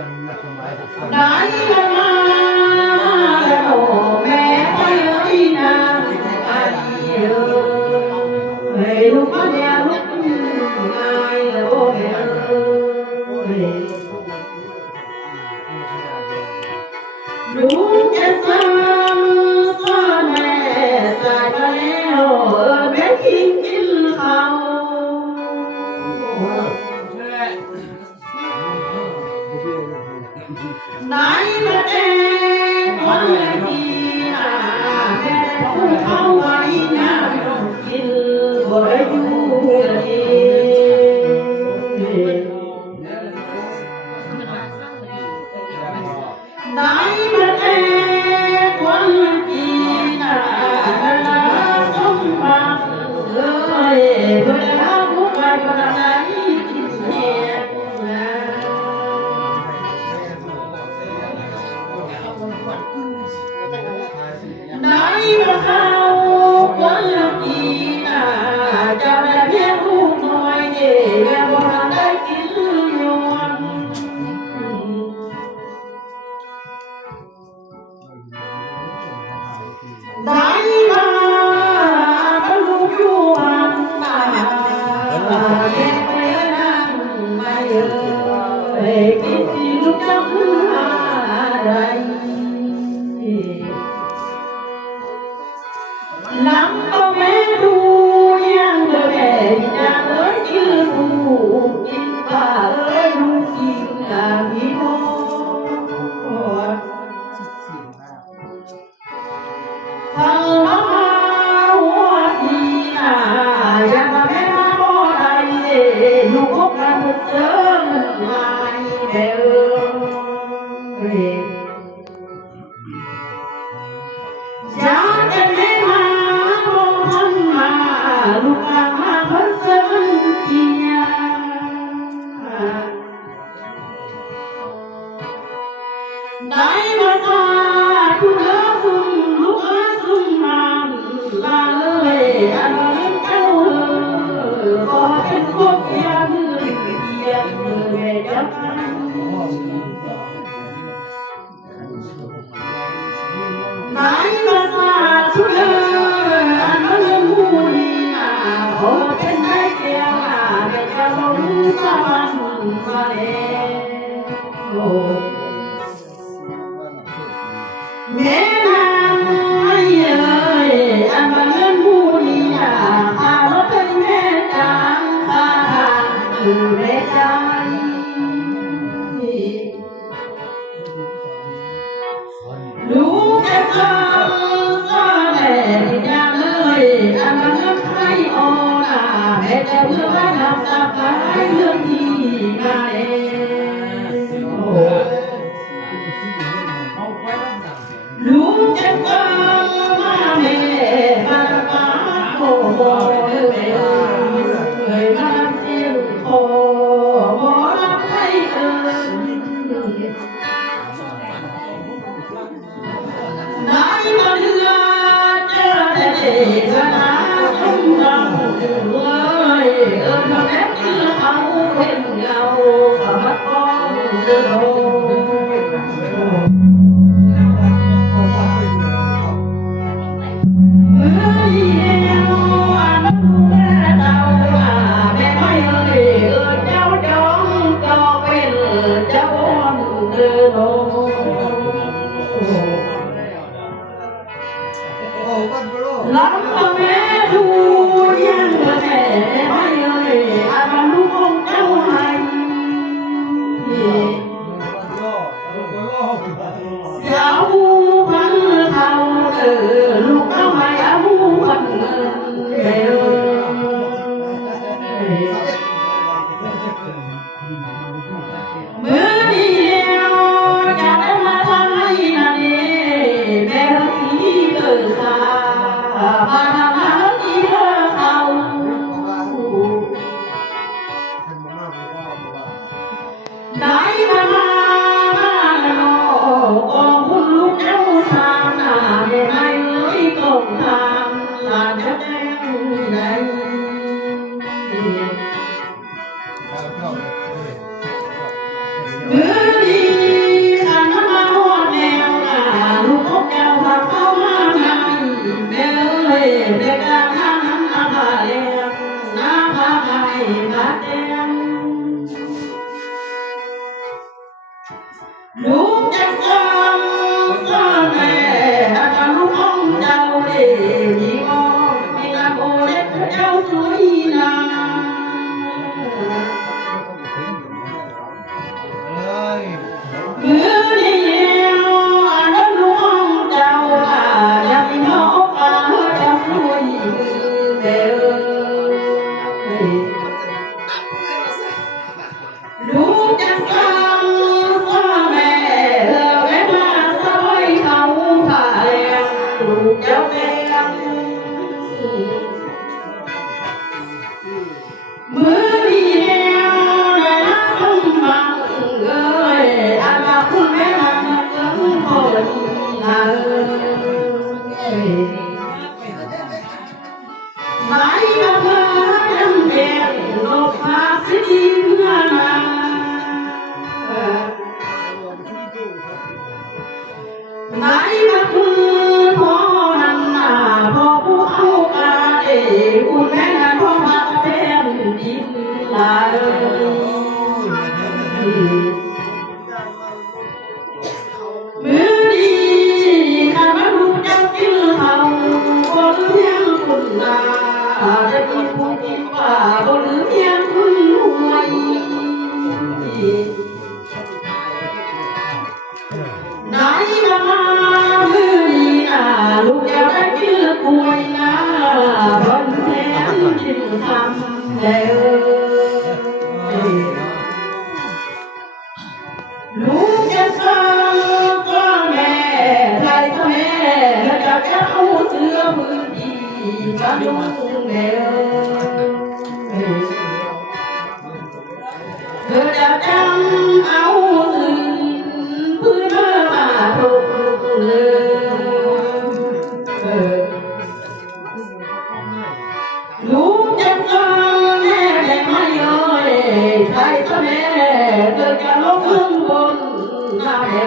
ได้มาแล้วแม่ไปเลยนะไอ้เฮ้ยลูกมาเดียวลูกไงโอ้ยลูกจะสั่งสอนแม่ตายไปแล้วแม่ทิ้งกินข้าวไหนมาเจ๊วันนี้แม่ผู้เข้าไว้นะกินบ่ได้อยู่ดีไหนมาเจ๊วันนี้สมบัติเวลาผู้ใครคนไหนกินเสียได้มาเข้าวันนี้จะได้เพียงลูกน้อยเดียวว่าได้กินยวนได้มาบรรลุอยู่อันเด็กไม่นั่งไม่กินที่ลูกจำอะไรลำก็แม่ดูยังแม่ยังชื่อลูกกินป่าลูกกินพี่น้องทางมาหัวดียังมาแม่มาบ่ได้ลูกกันเจอไม่เด้ออยากจะให้มาคนมาลูกมาเพิ่งเจอเกียได้มาสาธุเลิศลูกสุมมาลาเลยอันนี้เจ้าขอเป็นพวกยังเยี่ยมเลยจังได้มาสาธุเลิศอันนี้มูนีขอเป็นได้เกียรติเจ้าลูกสวรรค์มาแล้วแม่นางเอ้ยอันมาเงินมูนีข้าว่าเป็นแม่จางข้าคือแม่ใจลูกจะสั่งสอนแม่ยังเลยอันมาเงินให้ออแม่จะเมื่อว่าทำตาไปเรื่องที่มาเลูกจะฟังมาแม่มาปาโคโมมาเสียงโคโมรักให้ได้มาเดือเจอได้ชนะสมบังเลยมาแม่คือเขาเป็นเงาขมัดป้องเดินลำก็แม่ดูยังแม่ไม่เลยอาบลูกของเจ้าให้เจ้าพันเท่าลูกเอาให้อาบูพันเดียวเมื่อเดียวจะได้มาทำให้นาดีแม่ที่เกิดมาทำให้ที่เธอเขาได้มาแล้วกองคุณลูกเจ้าทางไม่ให้เลยกองทางลานจะแจ้งไหน ลูกจะซ้ำซ้ำแม่ถ้าลูกของเจ้าเอ๋ยมองมีลาโบเล็กเจ้าช่วยนามือนี้เดียวถ้าลูกของเจ้าอยากมีน้องเจ้าช่วยแม่ลูกจะซ้ำซ้ำแม่แม่มาสบายเขาผ่าแรงลูกเจ้าแม่มือดีเดียวได้รับสมบังเอ้ยอาณาคุณแม่มันเกินคนละไม่มาเพื่อจำเป็นโลกภาสิเพื่อมาไม่มาเพื่อพอนันนาพอผู้เอากาเดคุณแม่นั้นพอมาเป็นดินลายมือดีข้ามาดูเจ้ากินเขาคนเพียงคุณนาได้กินผู้กินป่าคนเพียงคุณรวยไหนมามือดีนาลูกเจ้าได้กินป่วยนาคนแทนชิมทำแล้วลูกจะซ้ำก็แม่ใครก็แม่จะเอาเสื้อมือดีมาดูแม่เธอจะจำเอาสื่อพื้นมาถูกเลยลูกจะซ้ำแม่ได้ไหมเอ่ยใครก็แม่เธอจะลงลึงบนหน้าแม่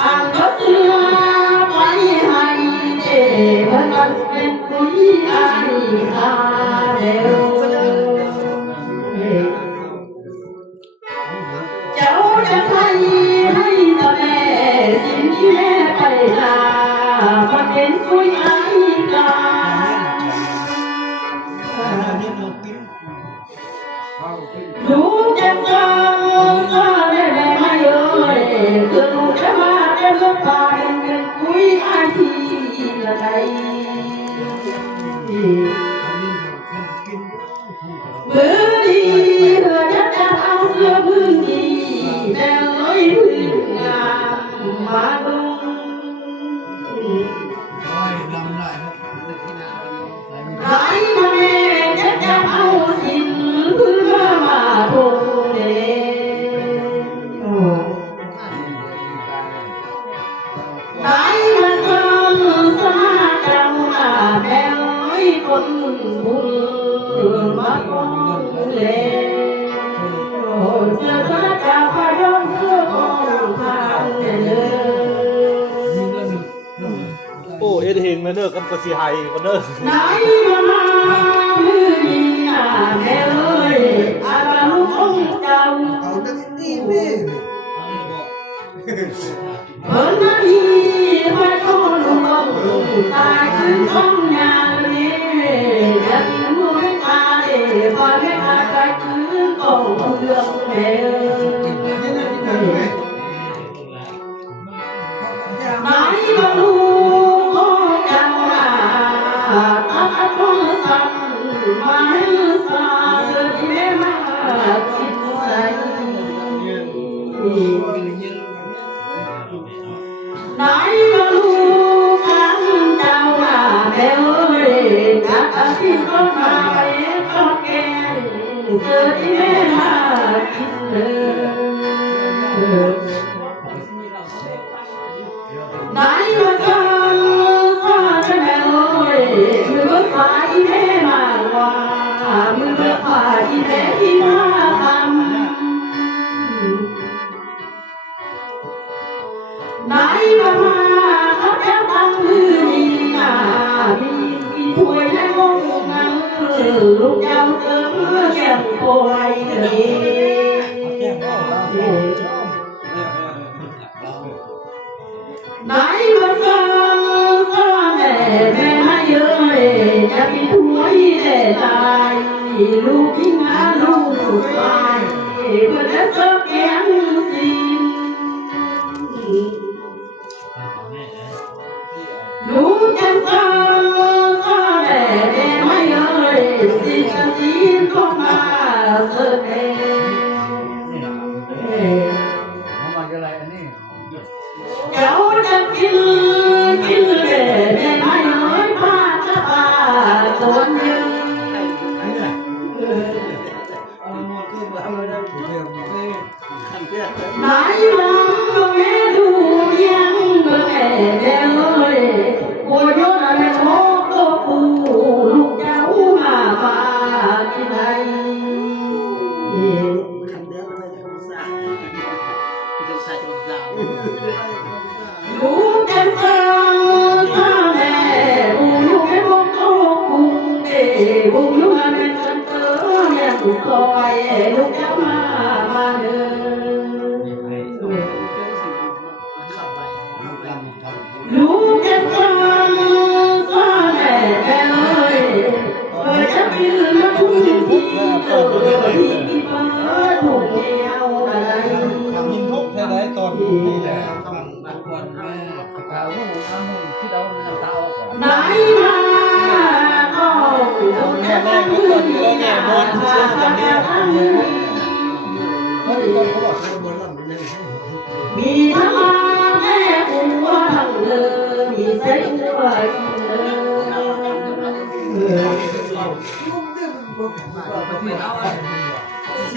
อ่านก็เสื้อไปให้เด็กมันเป็นผู้อายตาเดียวเจ้าจะใช้ให้ตาแม่สิ่งที่แม่ไปลามันเป็นผู้อายตาลูกจะซ้ำซ้ำได้ไหมเอ่ยคือลูกจะมาเป็นลูกป่าเป็นคุยอาทีละใจมือดีเธอจะเอาเสื้อพื้นดีแม่เอ้ยพื้นงามมาดูใครมาแม่จะเอาสินพื้นมาโปงเดไหนมาเติมสมาเจ้าหน้าแม่เอ้ยคนบุญมาโปงเดเจอพระเจ้าพยอมเสื้อของทางเดิน โอ้เอ็ดเฮงนะเนอะกันก็สิหายกันเนอะ ไหนมามือดีน่ะแม่เอ้ยอาลูกของเจ้าเพิ่นนาทีไปโทษลูกตายขึ้นท้องยาเลยอยากกินหัวตาเอ๋พอไม่อาจไปคืนกองเรื่องแม่ไหนมาลูกของเจ้าน่ะตัดคนสั่งมาให้สาเกิดที่แม่มาคิดใจไหนมาลูกของเจ้าน่ะแม่เอ้ยตัดที่ต้นมาไปก็แก่เกิดที่แม่มาคิดเลยไหนมาซ้ำซ้ำแม่เอ้ยมือขวาอีแม่มาว่ามือขวาอีแม่ที่มาทำไหนมาเขาจะทำมือดีน่ะมีถ้วยและมงนั้นลูกเจ้าเติมแก้มป่วยเลย nãy mà xa mẹ mẹ mai ơi cha bị thúi để lại lúc kinh á lúc phải vừa đã sớm kén xin lúc chân xa mẹ mẹ mai ơi xin con mà sợ mẹ cháu chân kinh để mẹ mai ơi ba cha bà tôn như nãy lắm mẹ đủ nhang mẹ ơi cô nhớ là mẹ có tô phụ lúc cháu mà bà đi này lúc chân xa mẹ lúc cái bông tô cùng để bông lúc mẹ chân tớ mẹ cũng coi lúc cháu mà lúc chân xa mẹ ơi ơi chắc như nó cũng đi đi mơ thủ nghèo này nhìn thúc thế đấy toàn đi là nãy mà không nghe nghe cũng còn nghe nghe môn sớm còn đi bị thằng mẹ cũng qua thằng lơ bị giấy ngoài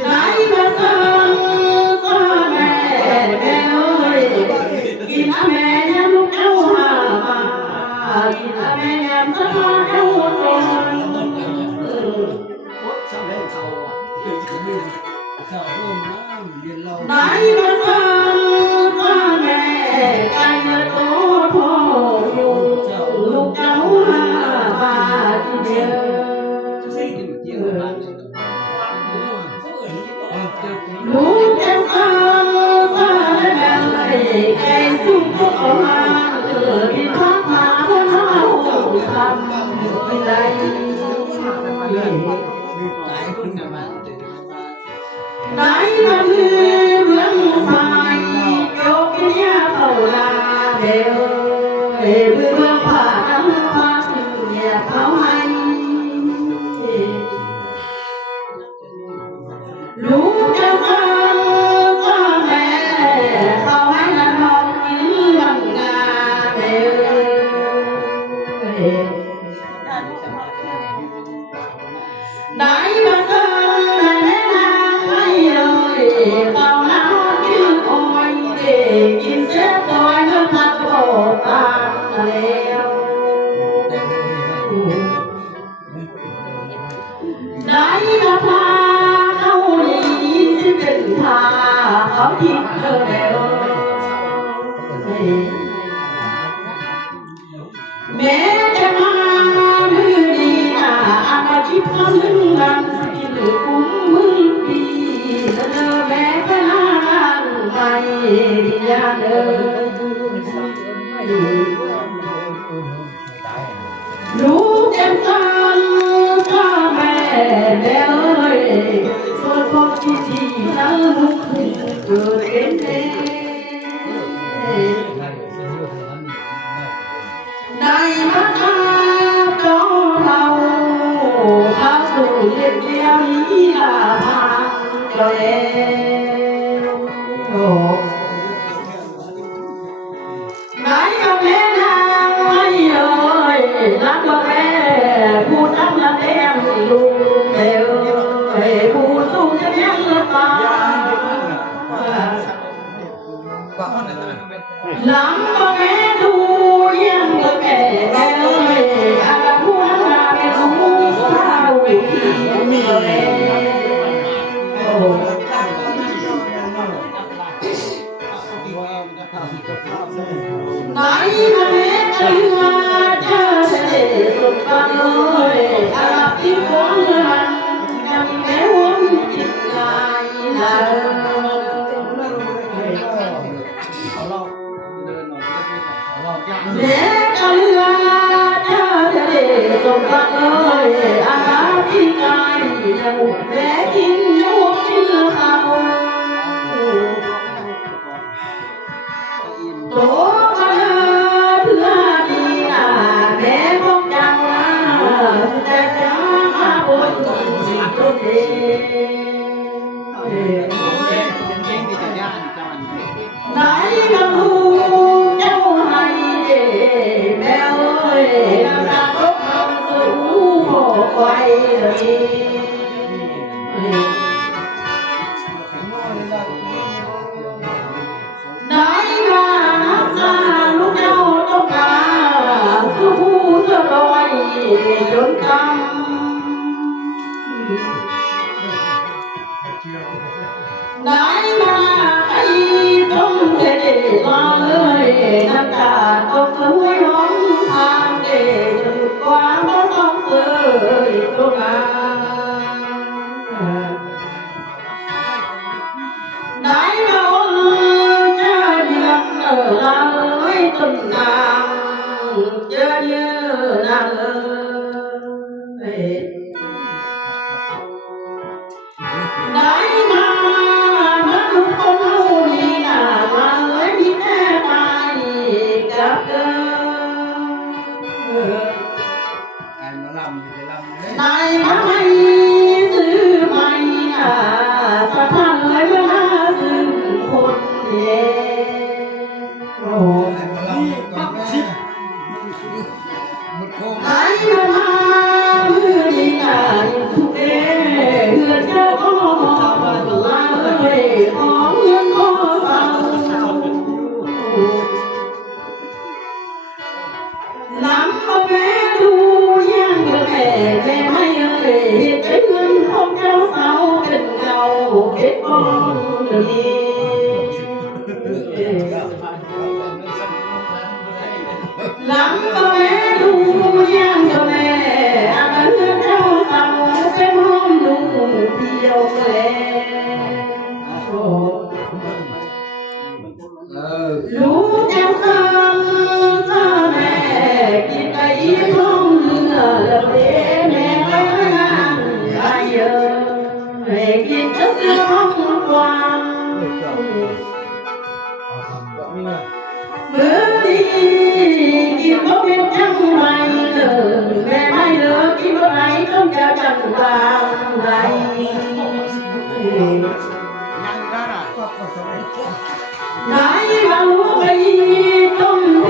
nãy mà xa mẹ ơi nhìn mẹ nhắm lúc cháu hà nhìn mẹ nhắm rất là cháu nãy mà xa mẹ cay nhớ có thổ nhung lúc cháu hà chỉ nhớ lúc cháu xa mẹ ơi cây chung có hoa đi thoát mà nó hồn thầm đi đây nãy là người vướng phải cho cái nhà cầu là đều vướng phải đắm hoa từ nhà pháo hay lúc cha xa mẹ pháo hay là học cứ bằng ngà đều nãy là vào nào chứ coi để nhìn xếp coi nó thật khổ tàn leo nãy là pha đâu đi xin đừng thà khó chịu cơ đều mẹ cha ma đưa đi ăn mà chip con lưng ăn thì cũng mừng đi mẹ cái hàng mày đi ra đời lúc em xa mẹ ơi tôi có cái gì đã lúc vừa đến đây này mắt có lâu khá sự liệt treo ý là thang cho em nãy ông bé nào ơi lắm cho bé phút ấp là em luôn đều phút tung cho em ta lắm cho bé thu em được kể bé ơi à thu là bé thu sao thì nãy mà bé chân cha thể dục con ơi à tiếng con hàng em bé uống chích lại là กายยังแม่กินยังกินข้าวโตมาเพื่อดีแม่บอกจังแต่จะมาบนตัวเองไหนมาหูเจ้าให้แมวเอ้ยน้ำตาตกเอาสู่หัวไฟไหนมาน้ำตาลูกเจ้าต้องการสู่เธอลอยจนกำไหนมาไอ้ต้องเทมาเลยน้ำตาต้องสวยร้องทางเด็กจะสุดกว่าก็ต้องเสื่อยตัวมาไหนมาเจอเดือนลาเลยต้นนางเจอเยอะนางไหนมาทุกคนรู้ดีนะมาเลยพี่แม่ไปกับเธอไหนมาไม่ซื้อไม่สะท้านเลยเวลาซื้อคนเดียวไหนมามือดีนะทุกเดือนเงินเจ้าก็ลาเลยของเงินก็เศร้าน้ำมาแม่ดูยังแม่ไม่เอ่ยใจเงินของเจ้าเศร้าเป็นเงาเก็บอ่อนนี้น้ำมาแม่ดูยังแม่อาเงินเจ้าเศร้าเป็นห้องดูเดียวแม่ลูกเจ้าข้างข้าแม่กินไก่ท้องเนื้อแล้วแม่ไปงานไปเยอะแม่กินจะเสื้อห้องกว้างมือดีกินบ่เป็นจังไรแม่ไม่เลิกกินบ่ไหนต้องจะจังวางไรไหนมาลูกไปต้มเท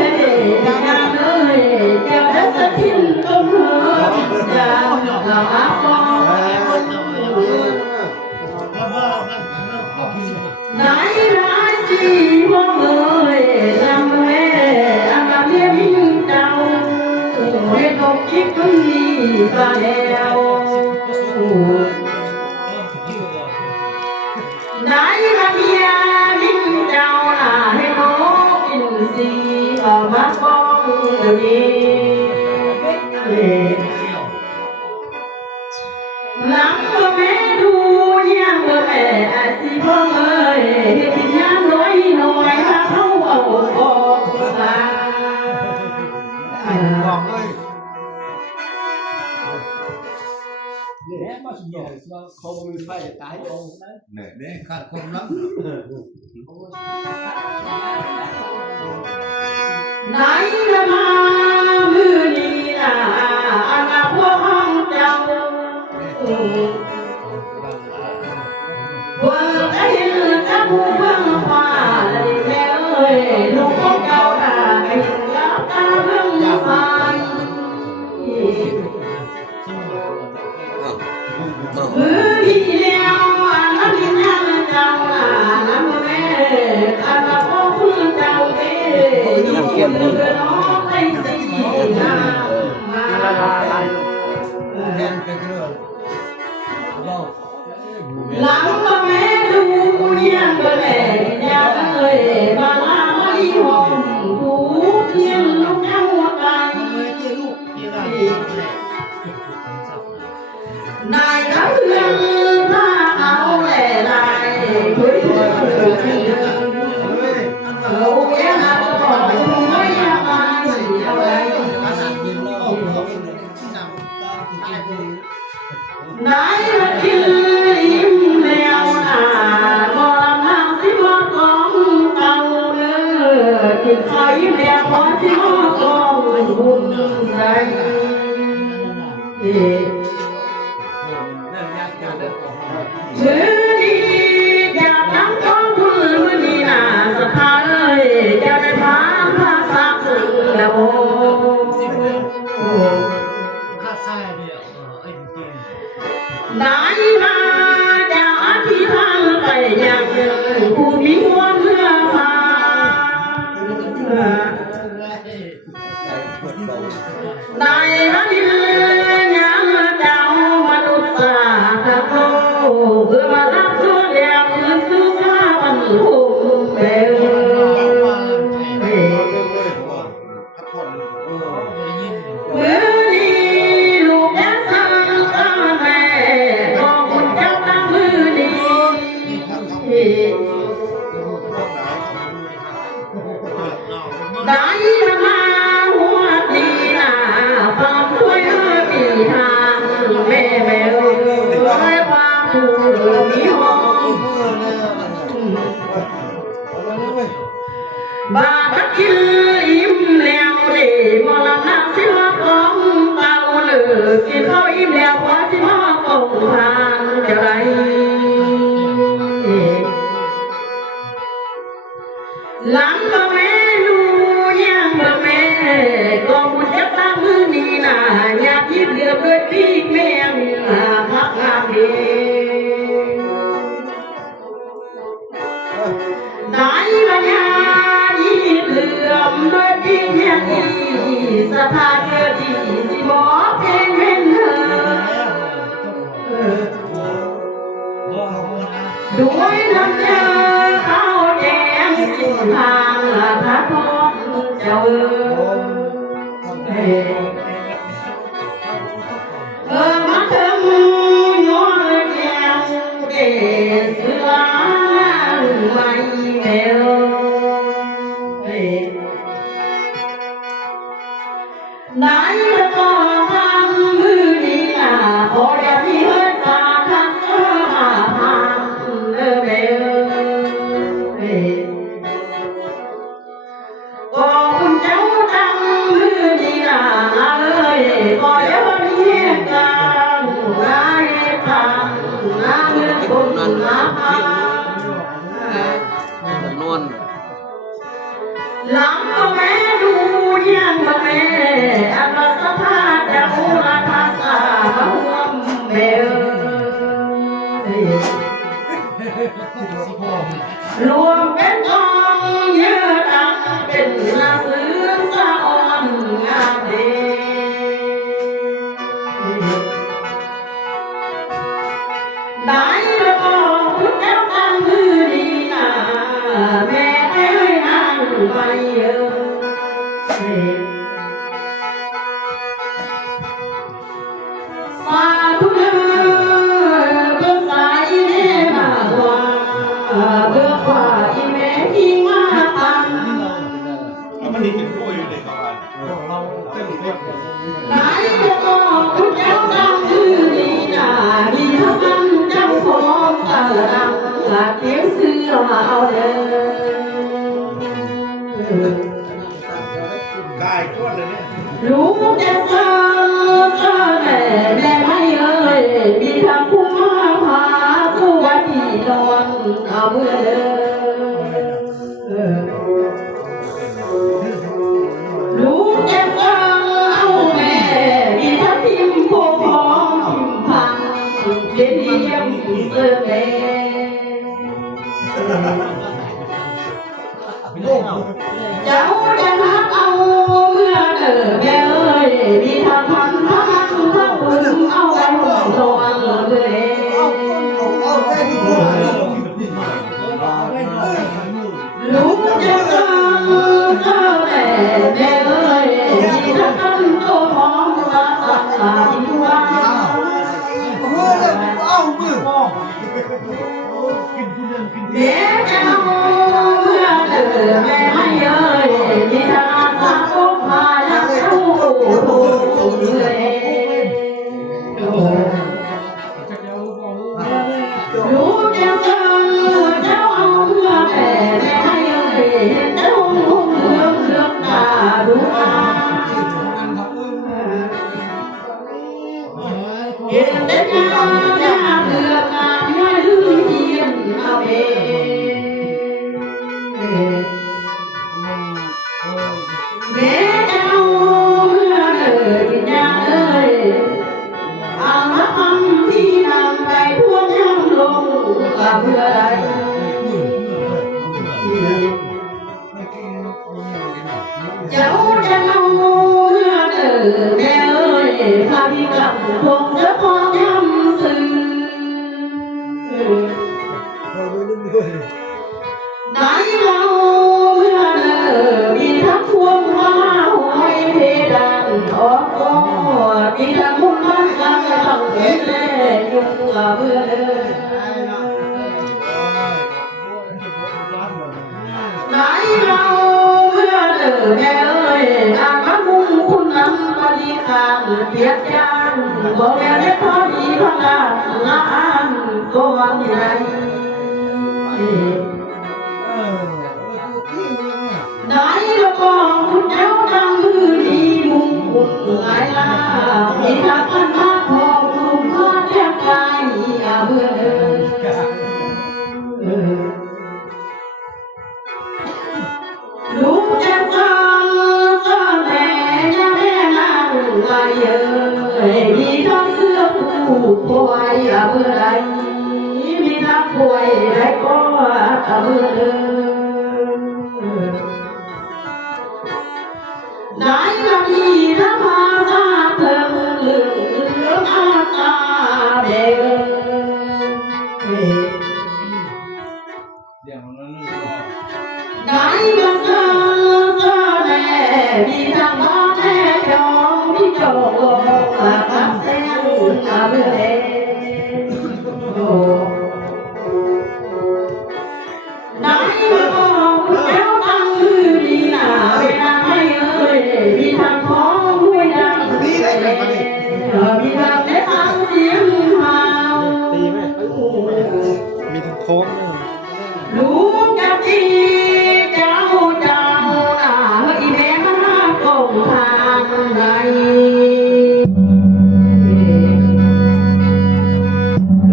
ยาเลยแก้วดัชทินต้มเหือยาเราอาบองไหนร้ายสีว่าเอ่ยลำแม่อาบเลี้ยงเจ้าเรียกกิ๊กคนนี้ปลาแดวไหนมาเมียลิ้นเจ้าน่ะให้น้องกินสีมาฟ้องนี้หลังแม่ดูยังแม่สิพ่อเอ้ยเห็นยังน้อยน้อยถ้าเขาเอาออกมาบอกเลยเนี่ยมาสิเนี่ยว่าเขามีไฟตายเอาเนี่ยขาดความรักไหนมามือนี้นะอาพวกห้องเจ้าว่าได้เห็นกับผู้เบิ่งฟ้าเลยแม่เอ้ยลูกของเจ้าน่ะให้ยับตาเบิ่งฟ้ามือที่แล้วน้ำที่นั่งเจ้าน่ะน้ำแม่อาพ่อคุณเจ้าเอ้ยเรือน้องไอ้สีน้ำมาแทนเป็นเรื่องบอกหลังมาแม่ดูยังแม่ยังเลยมาลาไม่ห้องดูเพียงลูกเจ้าไก่นายนักเรียนถ้าเอาแหล่ลายคุยเราแย่หาต่อไม่ยากไปอะไร ยิ้มแย้มขอที่มอบกองบุญใจ มือนี้อยากนำของมือนี้น่าสะพายจะได้พาภาษาสึงแล้วได้มาจะอธิษฐานไปยังผู้มีความเมื่อฟ้าได้มาดินยังเจ้ามนุษย์สาธารณเพื่อมารับส่วนแล้วคือสุภาพอันคงเบลเมื่อนี้ลูกและสังฆแม่ของคุณเจ้าตั้งมือนี้ได้มาหัวดีนาความช่วยดีทางแม่แม่ให้ความผู้มีห้องบาดกินอิ่มแล้วเด้มอลำน้ำสิว่าของเต่าเหลือกินข้าวอิ่มแล้วขอสิมาของทางจะไรหลังบ่แม่ดูยังบ่แม่ก็บุญจะตามมือนี้น่ะอยากยิ้มเหลือด้วยปีกแมงพักงามเด้ได้บรรยายิ้มเหลือมด้วยปีกแมงสถานเกิดที่สิบอกเพลงเป็นเธอด้วยน้ำเจอเขาแดงกินทางพระทองเจ้ามาถึงย้อนแก้วเดชเสือไม่เมลได้ก็ทำมือดีน่ะพอจะมีเฮือตาทักมาพังเมลก็คุณเจ้าตั้งมือดีน่ะเลยก็ยังมีเหตุการณ์ได้ทำน้าเมื่อคนน้าพา จำนวน หลังก็แม่ดูยังก็แม่อันสภาพจะมูลภาษาห่วงเบลรวมเป็นกองเยอะดังเป็นนาซื้อสะอ่อนงามเดได้แล้วก็คุณเจ้าตั้งมือดีนะแม่ให้นั่งไปเยอะสาธุเด้อเพื่อสายแม่มากกว่าเพื่อฝ่ายแม่ที่มาทำ มันนี่เป็นตัวอยู่ในกองเราเต้นเต้น ไหนจะบอกคุณเจ้าตั้งชื่อดีนะมีทั้งมันเจ้าของตาดังหลักเทียงซื้อมาเอาเด้อก ายก้อนเลยเนี่ย ลูกจะเจอแม่แม่ไม่เอ่ยมีทั้งผู้มาพาผู้ว่าที่นอนเอาเมื่อเด้อลูกจะเจอเอาแม่มีทั้งพิมพ์ผู้พร้อมพิมพ์พันเดียมเสื้อแม่เจ้าจะรักเอาเมื่อเดินแม่เอ้ยมีทางพันทั้งทั้งบุญเอาไว้หมดนอนเลยลูกจะเจอแม่แม่เอ้ยมีทั้งตัวหอมตาตาที่ว่า แม่เจ้าเมื่อเดินแม่ไม่เอ่ยมีทางพาพบพาลักสู้เลยลูกจะเจอเจ้าเอาเมื่อแม่แม่ให้เอ่ยเจ้าหุ่นเรื่อง เพื่อใดเจ้าจะเอาเพื่อเดินแม่เอ้ยพาพี่กลับคงจะพอย้ำสื่อได้เราเพื่อเดินมีทั้งพวงมาหอยเพดานออกก็มีทั้งมุมบ้านกลางทั้งเส้นแล่ยุ่งเพื่อเดินได้เราเพื่อเดินแม่เอ้ยนางมามุงคุณน้ำปฏิคางเปียกยางบอกแม่ได้พอดีพระราชงานก็วันใหญ่ได้แล้วก็คุณเจ้าทำมือดีมุงคุณหลายลาที่ทักกันมาขอบคุณพระแทบใจเพื่อเดินลูกจะฟังก็แม่จะแม่นางไว้มีทั้งเสื้อผู้ป่วยเพื่อใดมีทั้งป่วยได้ก็เพื่อเดินได้ก็มีทั้งภาษาเพิ่งเรื่องอาตาเดินได้ก็เจอแม่มีทั้งบ้านแม่จองที่จองกับแสงเพื่อเดินได้ก็คุณเจ้าทำมือดีนะเวลาให้เอ้ยมีทางของด้วยดังมีทางได้ทางเสียงหาว ตีไหมมีทั้งโค้ง ลูกจะตีเจ้าอีแม่มาคงทางใด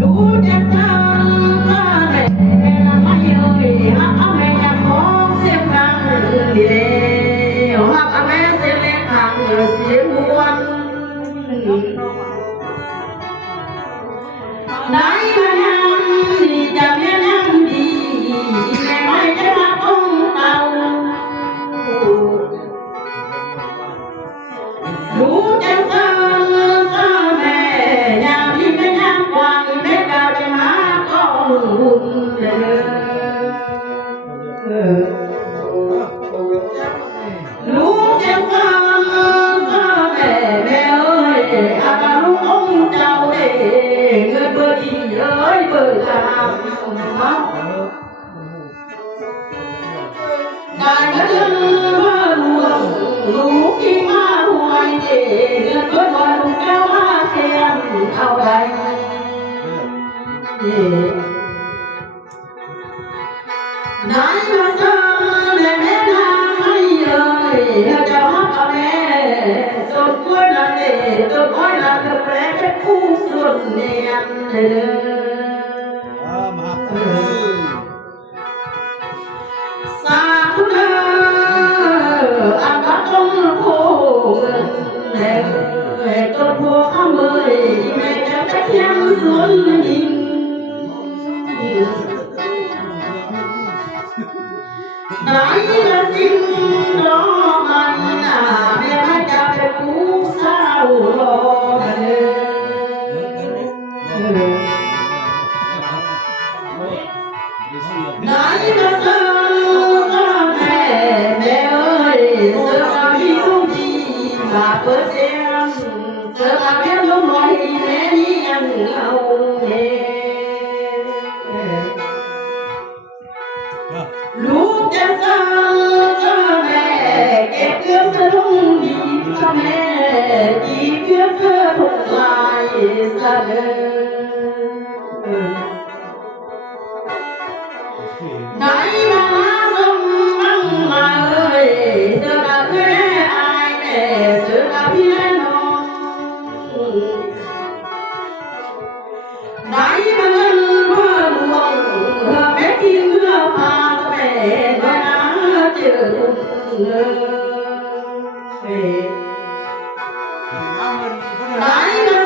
ลูกจะสั่งก็แม่ไม่เอ่ยฮักแม่ยังมองเสียงดังดีแล้วฮักแม่เสียงเล็กทางเสียงมวนได้มายังดีจะแม่ยังดีแม่ไม่ได้รักองเก่าลูกจะสั่งก็แม่ยังที่ไม่ยังกวางแม่ก็จะมาก้องหุ่นลูกจะฟังก็แม่เอ้ยอาการลูกองเจ้าเด้เงินเบอร์ดีเอ้ยเบอร์ลามได้มาเดินมาหลวงลูกที่มาหวยเด้เงินเบอร์บอลลูกแก้วมาเทียมเอาไว้ได้มาเจอแม่นางไม่เอ่ยเจ้าฮักแม่จนกล้วยนั่นเองจนกล้วยนั่นก็แปลเป็นผู้ส่วนเนียนเลยสาธุเด้ออาบะต้นโพเงินต้นโพข้ามเบยแม่จะไปเที่ยงสวนดินได้ละสิ่งรอมันแม่ไม่จะเป็นผู้สาวรอได้ละเสือแม่เอ้ยเสือพี่ลูกดีมาเปิดเสียงเสือเพียงลูกน้อยแม่นี่ยังเอาลูกจะสั่งแม่เก็บเกือบจะทุ่งดีแม่ดีเกือบเธอทุกลายสะเดินได้มาสมบังมาเอ้ยเสือเพื่ออายแม่เสือพี่น้องได้มาเงินเพื่อหลวงแม่กินเพื่อพาแม่เจอได้มา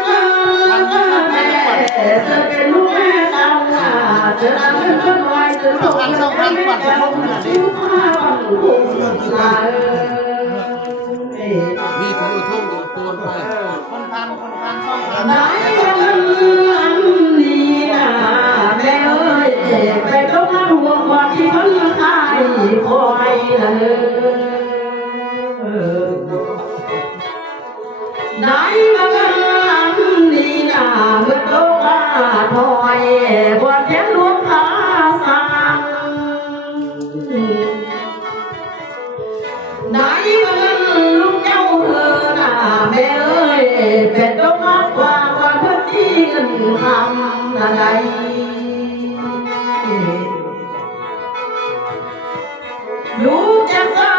เจอแม่เจอเป็นลูกแม่ตามหา จะนำเงินต้นไว้จะส่งเงินให้แม่จะลงชื่อผ้าบังคุมลามีทุกทุ่งอยู่ตัวไปคนพันช่องพัน ได้วันอันนี้นะแม่เอ้ยไปต้องมาห่วงความที่เขาเลี้ยงตายคอยได้วันอันนี้นะเมื่อโตมาถอยบนแขนหลวงตาสังได้วันลูกเจ้าเธอน่ะแม่เอ้ยเป็นต้องมากกว่าวันเพื่อที่เงินทำอะไรลูกจะสร้า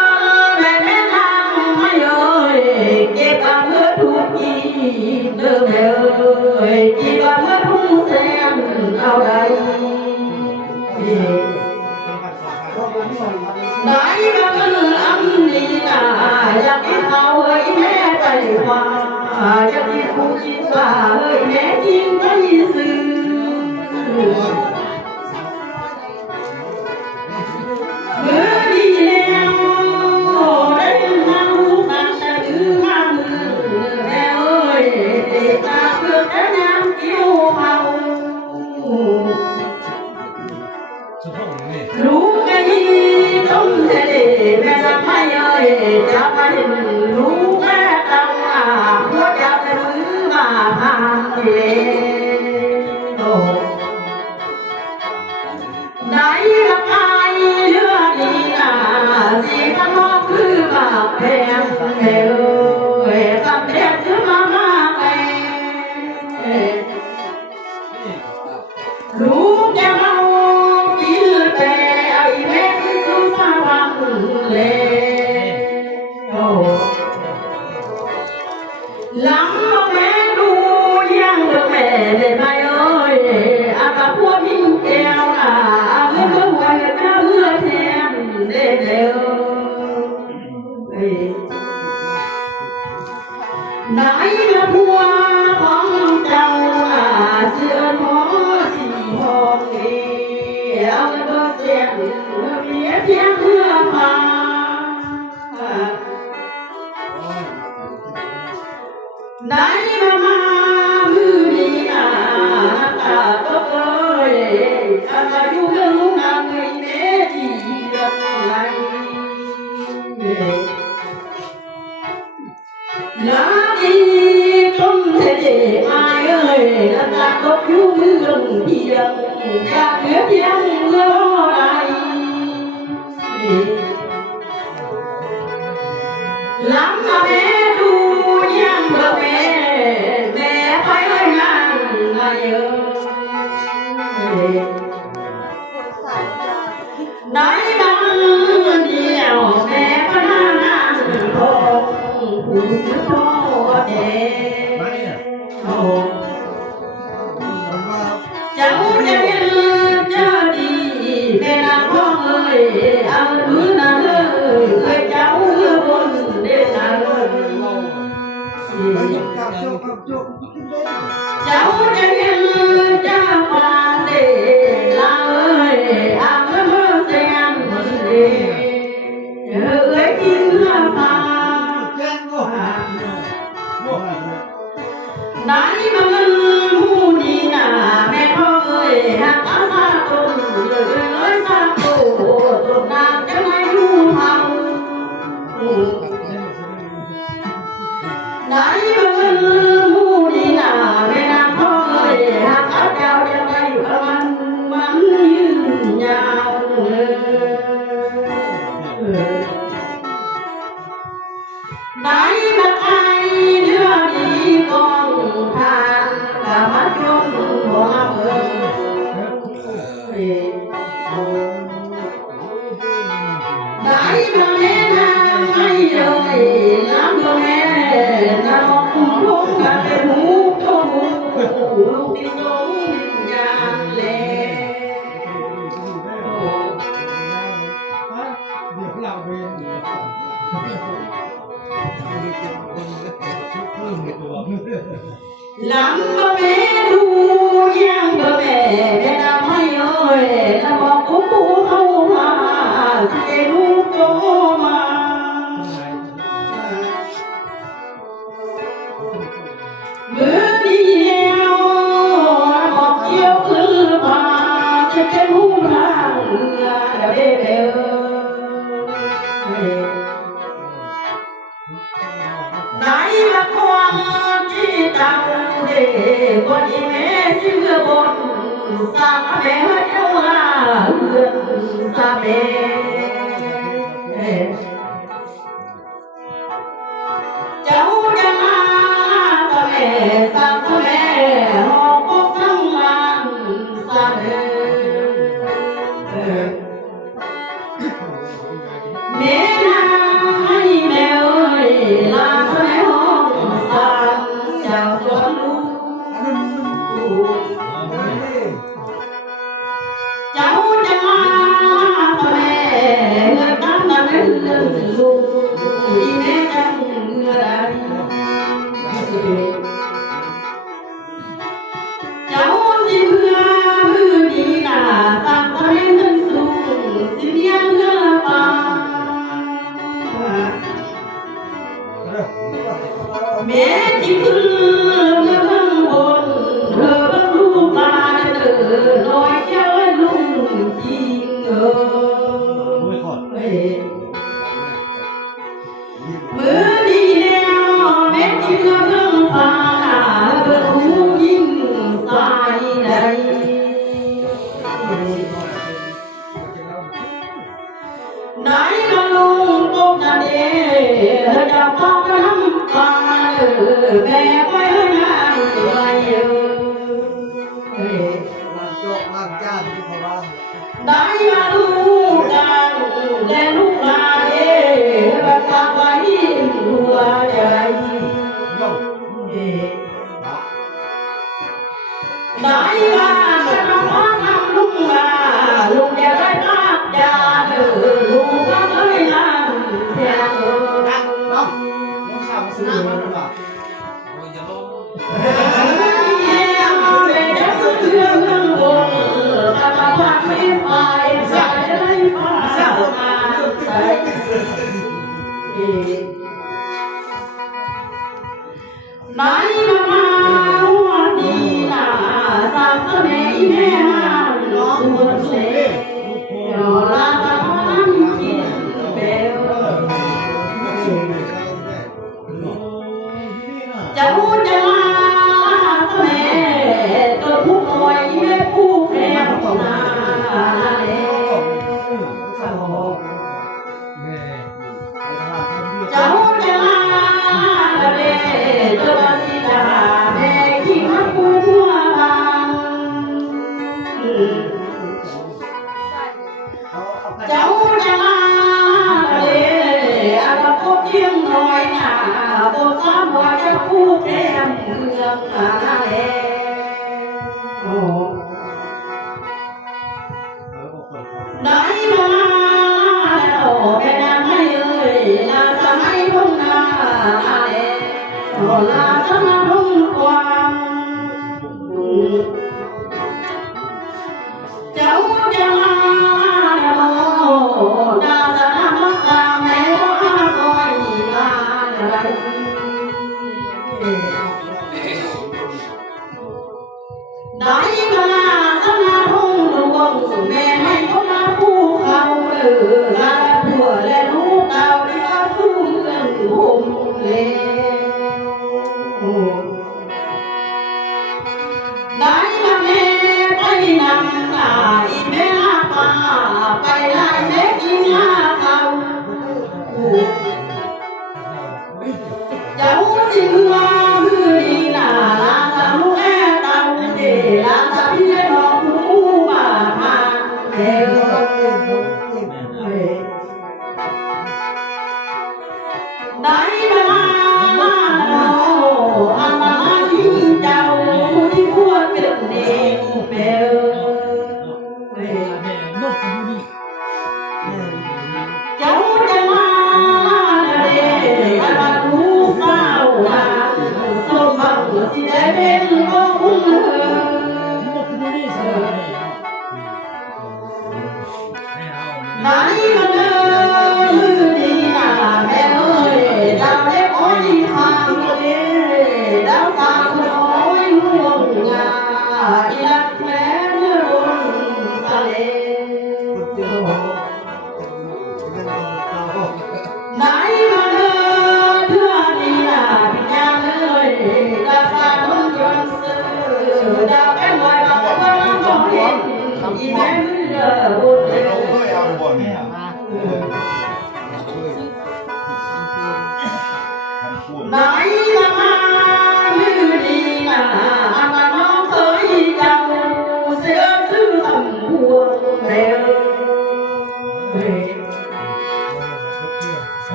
งแม่แม่ทางไม่เอ่ยเก็บเอาเมื่อทุกทีเดิมเอ่ยเก็บเอาเมื่อทุ่งแสนเอาใดได้มาเงินอันนี้นะอยากให้เขาเอ้ยแม่ใจว่าอยากให้ผู้คิดว่าเอ้ยแม่จริงไม่ซื่อเมื่อดีแล้วได้มารู้กันแต่ดื้อมามือแม่เอ้ยตาเพื่อแต่น้ำเกี่ยวเมารู้กันดีต้องเทแม่ละไม่เอ้ยจะมาเห็นรู้แม่ตั้งหัวใจเป็นมือมาทำเองได้ละกายเลือดดีนาสีข้างนอกคือบาปแพงเอ้ยคำแรกคือมาแม่ลูกจะเมากินแต่ไอ้แม่คือสาวังเลหลังแม่ดูยังเด็กแม่ได้ไหมเอ้ยอาบพวกมิ่งแก้วเมื่อวันเมื่อแทนได้แล้วไหนละพัวของเจ้าเสื้อหมอสีทองเอาเงินเสียงเมียเพียงเพื่อมาไหนมามือดีนาตาตกเลยอายุเรื่องนางเมดีเรื่องไหนนาดีจงเทเดมาเอ้ยนาตาตกอยู่เมืองเพียงอยากเหลือเพียงเมื่อไรหลังมาแม่ดูยังเบอแม่แม่ไปเลยนั่งมาเยอะไหนบางเดียวแม่ก็นั่งโอ้ผู้โตเด็กโอ้เจ้าจะเห็นเจ้าดีแม่นางพ่อเอ้ยเอาดูนางเอ้ยเจ้าเอ้ยบนเด่นนางเอ้ยเจ้าจะเห็นเจ้าความเด่นลาเอ้ยเอาเมื่อเสียงเด่นเอ้ยกินเมื่อฟ้าไหนมาเงินผู้ดีน่ะแม่พ่อเอ้ยหักอาซาตนเลยซาโตตนนางจะไม่รู้เมาไหนมาเงินผู้ดีน่ะแม่นางพ่อเอ้ยหักอาเจ้าจะไม่มันยืนยาวไหนมาไทยเนื้อดีกองทานกับมัดยมหัวเบิกไหนมาแม่นางไม่เลยน้ำตัวแม่น้ำทุ่งกันเป็นหูทุ่งลูกที่ทรงยางเล่หลังก็แม่ดูยังก็แม่นางไม่เอ่ย เป็นหูทางเรือเด้เด้อไหนละความที่จังเด้บ่ดีแม่ที่เรือบนสาแม่เจ้าหาเรือนสาแม่เจ้าจะมาสาแม่สาแม่หอบพกทั้งมันสาแม่แม่นางให้แม่เอ้ยลาสาแม่ห้องสามเจ้าสวนลูกเจ้าจะมาสาแม่เงินตั้งนั้นเรื่องลูกอีแม่จังเงินอะไรเจ้าสิเพื่อมือดีหน้าสร้างสาแม่เงินสูงสิเมียเรือป่าแม่ที่ขึ้นเมื่อเพิ่งบนเธอเพิ่งลูกมาเดินลอยเจ้าลุงจริงมือดีแล้วแม่ที่เมื่อเพิ่งฟ้าเพิ่งหูยิ่งสายใดไหนก็ลุงตกนาเดจะฟ้องน้ำตาแม่ไว้งานไว้ได้มาลูกกันและลูกลาเอ๋ประกาศไว้หัวใจได้มาจะมาฟ้องนำลูกมาลูกจะได้ภาพยาลูกก็เคยลำแทนไหนมาหัวดีน่าสามสมัยแม่ห้ามน้องคนเสียเดี๋ยวลาตากินเบลจะพูดจะมาสมัยตัวผู้ป่วยผู้แพ้ของนาเล่จะพูดจะมาเล่ตัวสิดาแม่ขี้มาปูหัวบางเจ้าจะมาเล่อาบพบเที่ยงน้อยหนาโบสามว่าจะผู้แพ้เมืองนาเล่ได้มาแล้วแม่นางให้เอ่ยลาสมัยทุ่งนาเล่ลาสมัยทุ่งกวางเจ้าจะมาแล้วดาสนามักตาแม่ว่าคอยมาอะไรได้มาสนาทุ่งดวงแม่ให้เขามาผู้เขาลาผัวและลูกเต่าได้มาทุ่งเงินห่มเลได้มาแม่ไปนำตาอีแม่ลาป่าไปไล่เล็กอีลาเขาเจ้าสิเมื่อมือดีหน้าลาตาลูกแม่เต่าเดลาตาพี่น้องหูป่าทางเดียวได้มาอามาทิ้งเจ้าที่พวกเป็นเด็กเบลเจ้าจะมาเดอาลูกสาวสมบัติที่ได้เป็นของเธอไหนมาเลยดีหน้าแม่เอ้ยดาวเล็กอ้อยทางเล่ดาวตาน้อยห่วงงาอีรักแม่เนื้อบนตา ไหนมาเดินเพื่อดีน่ะพี่ยาเลยตาฟ้าน้องจวนซื้อดาวแก้มลอยมาเพื่อมาบอกเห็นอีแม่เมื่อบุญ ไม่ต้องเคยเอาไปบ่นเนี่ย ไหนมามือดีน่ะอันน้องเคยเจ้าเสือซื้อทำพวงแมว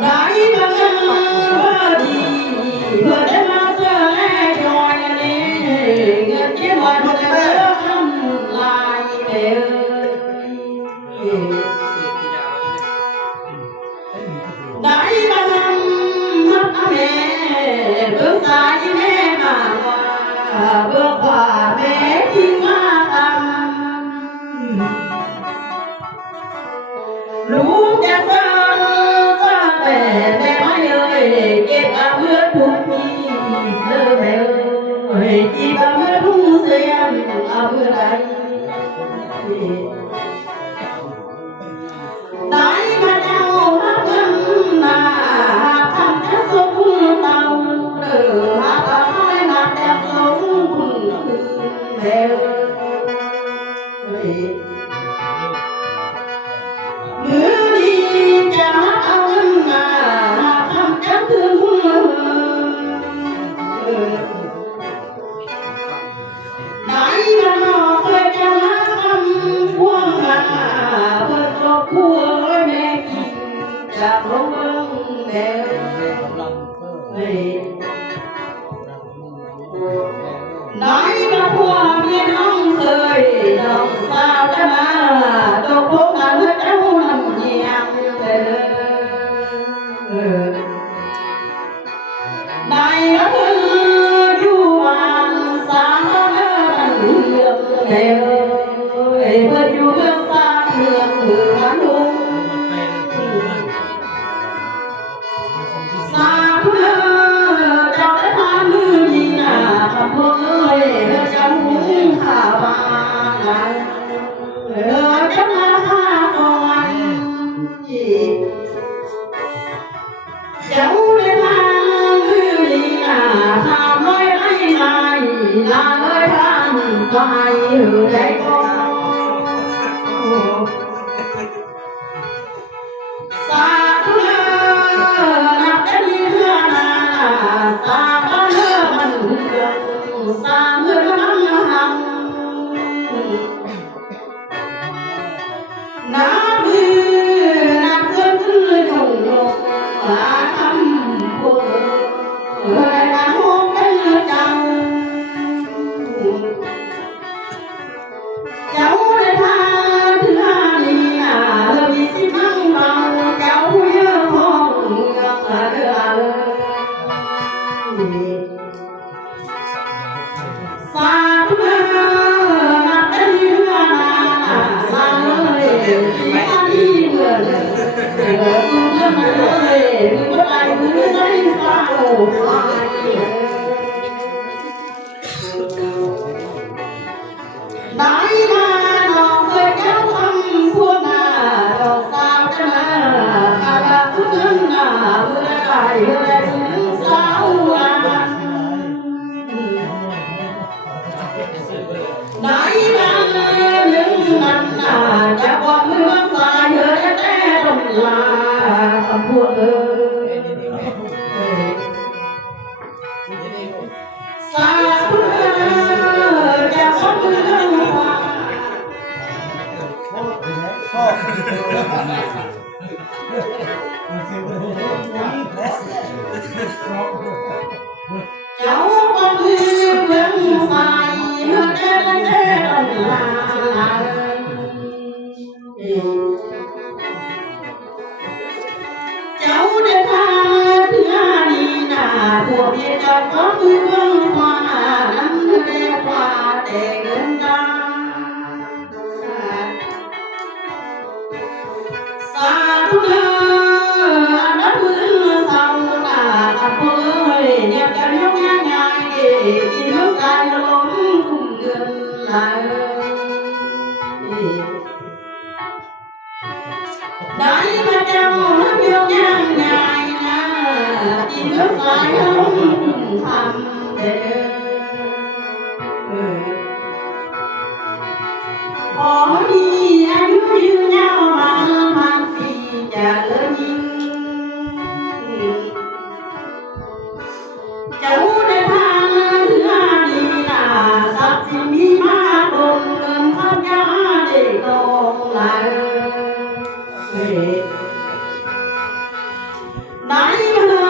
ไหนมาเมื่อดีเพื่อได้มาเจอแม่จอยนี่เงินเก็บไว้เพื่อได้ทำลายแมวไหนมาทำมัดแม่เบื่อสายแม่มาว่าเบื่อขวาแม่ทิ้งมาทำลูกจะเสิร์ฟแต่ไม่เลยเก็บเอาเพื่อทุกทีเลยแม่เอ้ยจีบเอาเพื่อทุ่งเสียงเอาเพื่อไรได้มาเจ้ามาเพิ่งมาทำจะสมเต่าเดือหาเอาให้มาแต่สมเดียวมือดีจะเอาเงินมาทำจะคืนไหนมาหนอกเลยจะมาทำพวงมาเพื่อครอบครัวแม่กินจากโรงเมืองแม่ไหนมาพวกพี่น้องเคยน้องสาวจะมาตกลงมาเพื่อเจ้าลำเยียงไหนมาเพื่ออยู่บ้านสามเดือนเรื่องเดียวเพื่ออยู่เพื่อสร้างเรื่องเพื่อลุงสาธุเด้อเจ้าได้พามือดีน่ะคำพูดเอ้ยเพื่อจะหุงข้าวบ้านจะมาข้าก่อนเจ้าได้พามือดีน่ะทำเลยไอ้นายลาเลยทางไปได้ก่อนสาธุเด้อนับจะมีเพื่อนนาสาบ้านเด้อมันเรื่องสาเพื่อนมันหังน้ามือนับเพื่อนคือหนุ่มหนุ่มหาคำพูดอะไรนะโฮมเป็นเจ้าเจ้าได้พาเพื่อนนี่น่ะมีสิมั่งเบาเจ้าเยอะห้องเมืองเด้อสาธุเด้อนับเป็นเพื่อนนาสาเลยไม่ดีเมื่อเลยเมื่อมาเลยเมื่อไรเมื่อไรสาโอ้ได้มาดอกเคยเจ้าทำพวกนาดอกสาวจะมาคาราทุกเงินนาเมื่อไรเมื่อไรถึงสาวได้มาหนึ่งนั้นนาจะบอกเมื่อสายเธอแต่ต้องลาคำพูดสาธุจะบอกเมื่อว่าเจ้าก็คือเมืองสายเมื่อเดินต้องลาเจ้าได้พาเพื่อนนี่นาพวกเจ้าก็คือเมืองขวาน้ำเรียกว่าแต่เงินตาสาธุเด้ออันนั้นมือเศร้าหน้าตาเปื่อยเนี่ยจะเลี้ยงง่ายๆกินเมื่อกายลงคุ้มเงินไหล ได้มาเจ้าเรื่องยังไงนะกินก็สายทำเด้อขอมีอายุยืนยาวมาพันปีจะเลิกยิ่งเจ้าได้ทางเรือดีนาทรัพย์สินมีมากบนเงินทรัพย์ยาเด็กลงไหลได้เมื่อ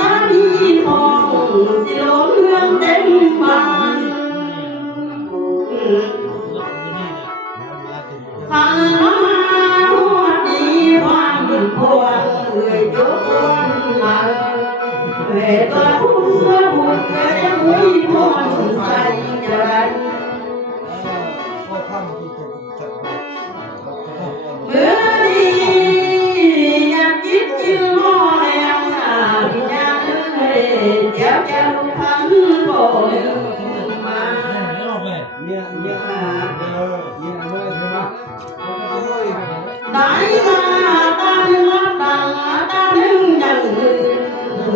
สามีทองสิลงเรื่องเต็มบ้านฟังมาหัวดีความพวงเอ่ยยกมาเอ่ยตัวผู้เสื้อบุญเอ่ยมุ้ยพวงใส่ใจเมื่อดีอยากคิดยิ่งมอแรงหนาอยากเลยเจ้าเจ้าพันโบมาเนี่ยเลยใช่ไหมได้มาตาหนึ่งรับตังตาหนึ่งยัง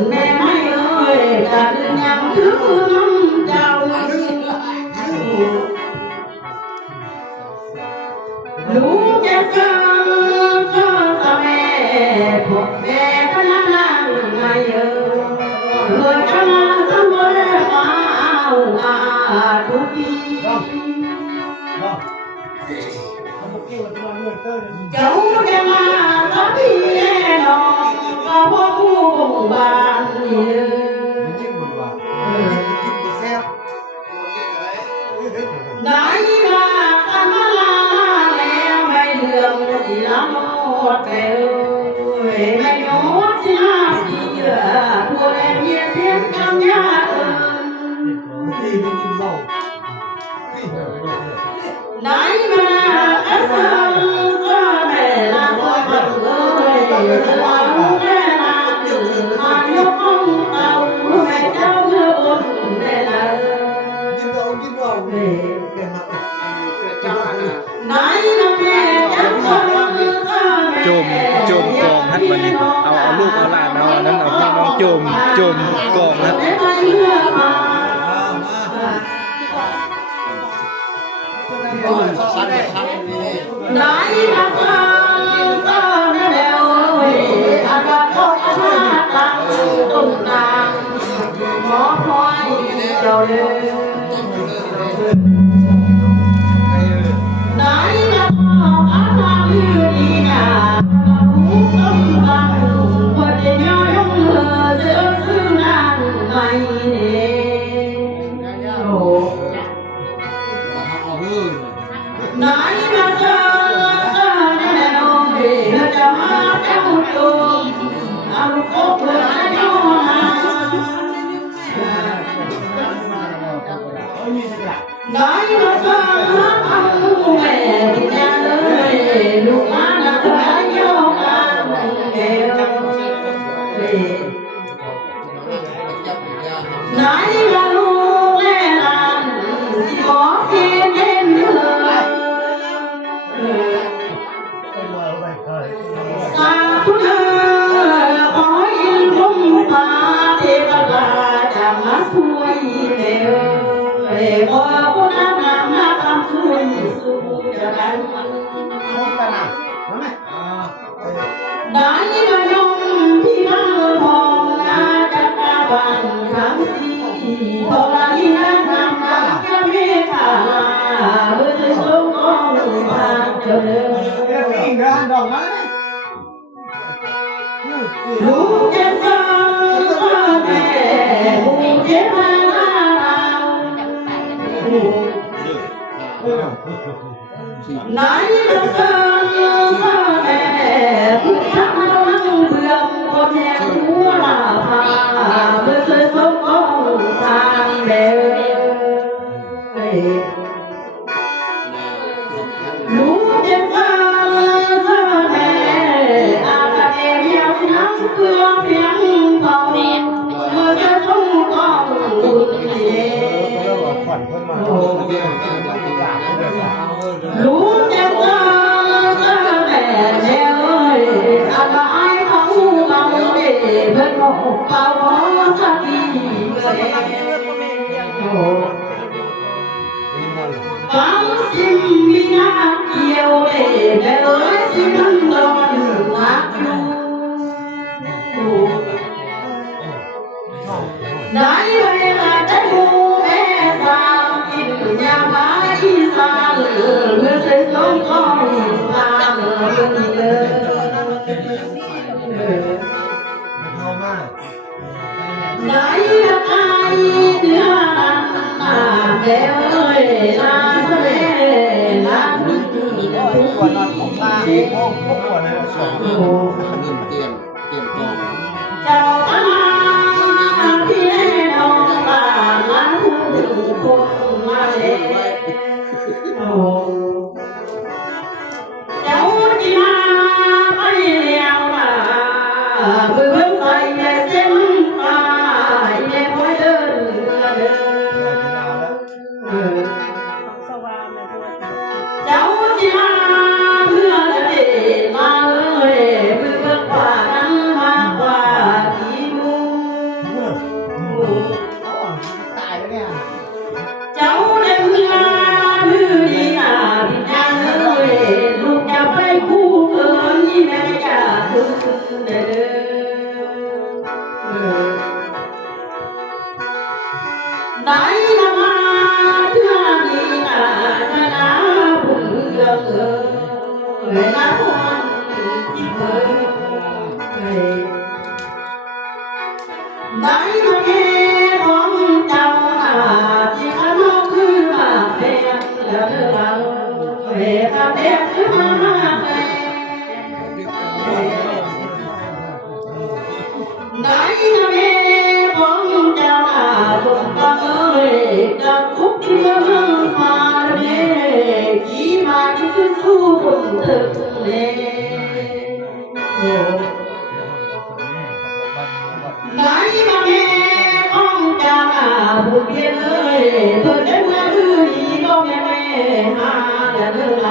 แม่ไม่เอ่ยตาหนึ่งยังถือน้ำเจ้าลูกจะเจอแม่พวกแม่ก็นั่งไม่เอ่ยจะมาสมัยฟ้าทุกทีเจ้าจะมาสักทีแน่นอนก็เพราะผู้บ้านนี่ได้มาทำมาลาแล้วไม่เลืองสิละโมดแต่ไม่ยอมสิลาสิเยอะผู้ใดเมียเสียจำยาได้มาอัศแม่ละคอยเอ่ยสวรรค์แม่ละถึงมายกห้องเอาแม่เจ้าเมื่อบนแม่ละได้ละแม่เจ้าสวรรค์จมกองฮัดวันนี้เอาลูกเอาหลานเอาอันนั้นเอาพี่น้องจมกองฮัดได้มาฟังก็แล้วอาจารย์ก็อาจารย์ตั้งต้นกลางหมอคอยเจ้าเด้อได้มาฟังอาจารย์ยืนดีนะหูต้นฟังคนเดียวยงเธอเจอซื้อนางไม่เนี่ยโอ้ไหนมาเจอแล้วจะมาเจ้าตัวเอาลูกโป่งเลยโยนไหนมาเจอเอาแม่ที่แน่เลยลูกมาหน้าโยกันเดียวไหนมาลูกแม่หลานสิขอเพียงเห็นเธอสาธุเธอขอยินพุ่มฟ้าเทวดาจะมาช่วยเร็วขอผู้นำมาทำช่วยสู่จะกันได้มายงที่นั่งพองนาจักรวาลทั้งสี่ทอรานีนั่งทำนักจะเมตตาเมื่อจะชมกองทางเจริญลูกจะเจอแม่ลูกจะมาไหนจะเจอแม่ผู้ชักน้องเบื่อคนแห่งหัวลาพาเมื่อจะชมกองทางเดินลูกจะเจอแม่อาจจะเดียวน้ำเกลือเพียงพอเมื่อจะชมกองบุญเสียลูกจะเจอแม่เดียว ว่านอนของมาโอ้พวกหัวเลยสอง เงินเตียนกอง เจ้าตาพี่น้องบ้านหลังคนมาเล่เจ้าที่มาไปเลี้ยงมาเพื่อใส่เส้นตายเด็กไว้เดินเจ้าที่มาเพื่อจะได้มาเลยเพื่อกว่านั้นมากกว่าที่มู ตายแล้วเนี่ย เจ้าได้เพื่อมือดีนาพี่จังเลยลูกจะไปคู่เกินที่แม่จะถึงเด้อได้นมาเพื่อดีนาชนะผู้เลือกเวลาคนที่เคยได้มาแค่ของเจ้าที่ข้าน้องคือมาเป็นเรื่องเวลาเป็นคือมาได้มาแค่ของเจ้าบุญตาเอ้ยจะคุกที่เมืองมาเลยที่มาที่สู้บุญเถิดเลยได้มาแค่ของเจ้าบุญเพียรเลยเพื่อได้เมื่อคืนนี้ก็แม่หาและเรื่องอะไร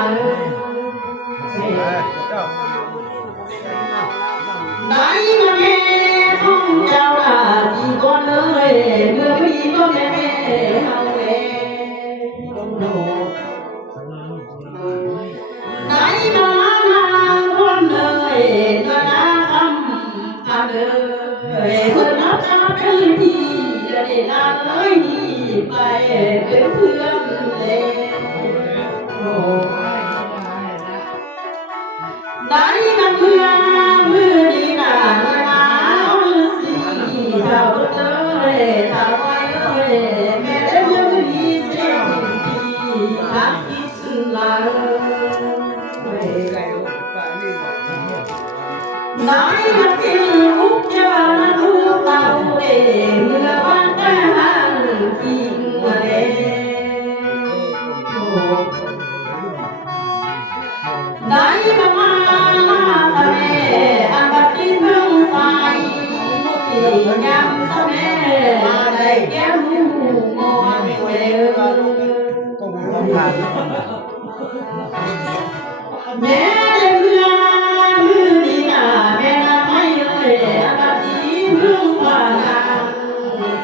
ได้มาแค่ของเจ้าที่ก่อนเลยเมื่อพี่ก็แม่เฮาเได้มาทางคนเลยเธอนะคำกันเลยเพื่อนรับชาเป็นที่จะได้ลาเลยที่ไปเป็นเพื่อนเลยได้มาเพื่อนมือดีนาเวลาสีเจ้าเลยทำไว้เลยแม่ได้เพื่อนดีเสียงที่ทักคิดลาได้มากินลูกเจ้าลูกเต่าเอ๋เมื่อวันแต่หันกินเอ๋ได้มาทะเลอันบัดที่เมืองไฟที่ยำทะเลได้แก้มมองเวลแม่เพื่อนมือดีนาแม่ละไม่เลยอันบัดที่เมืองไฟ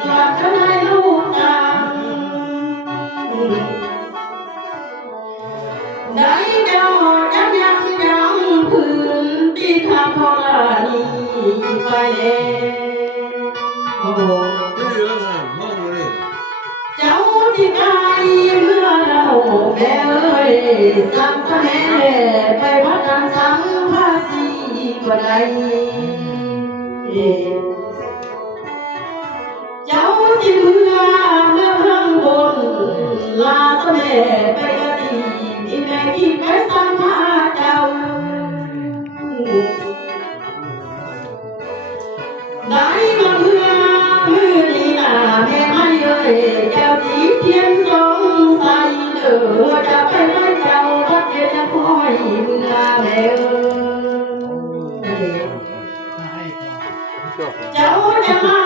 จับจะให้ลูกจังได้เจ้าจับยังพื้นที่ทำพอนีไปโอ้เจ้าที่ไกลเมื่อเราแม่เอ้ยทำคะแนนไปวัดกันทั้งภาษีก็ได้เจ้าที่เมื่อเพิ่งบนลาเสน่ห์ไปกะดีที่แม่ที่ไปสัมภาเจ้าได้มาเมื่อมือดีนาแม่ไม่เอ่ยเจ้าสีเทียนสองใส่เด้อจะไปไหนเจ้าวัดเย็นคอยเมื่อแม่เจ้าจะมา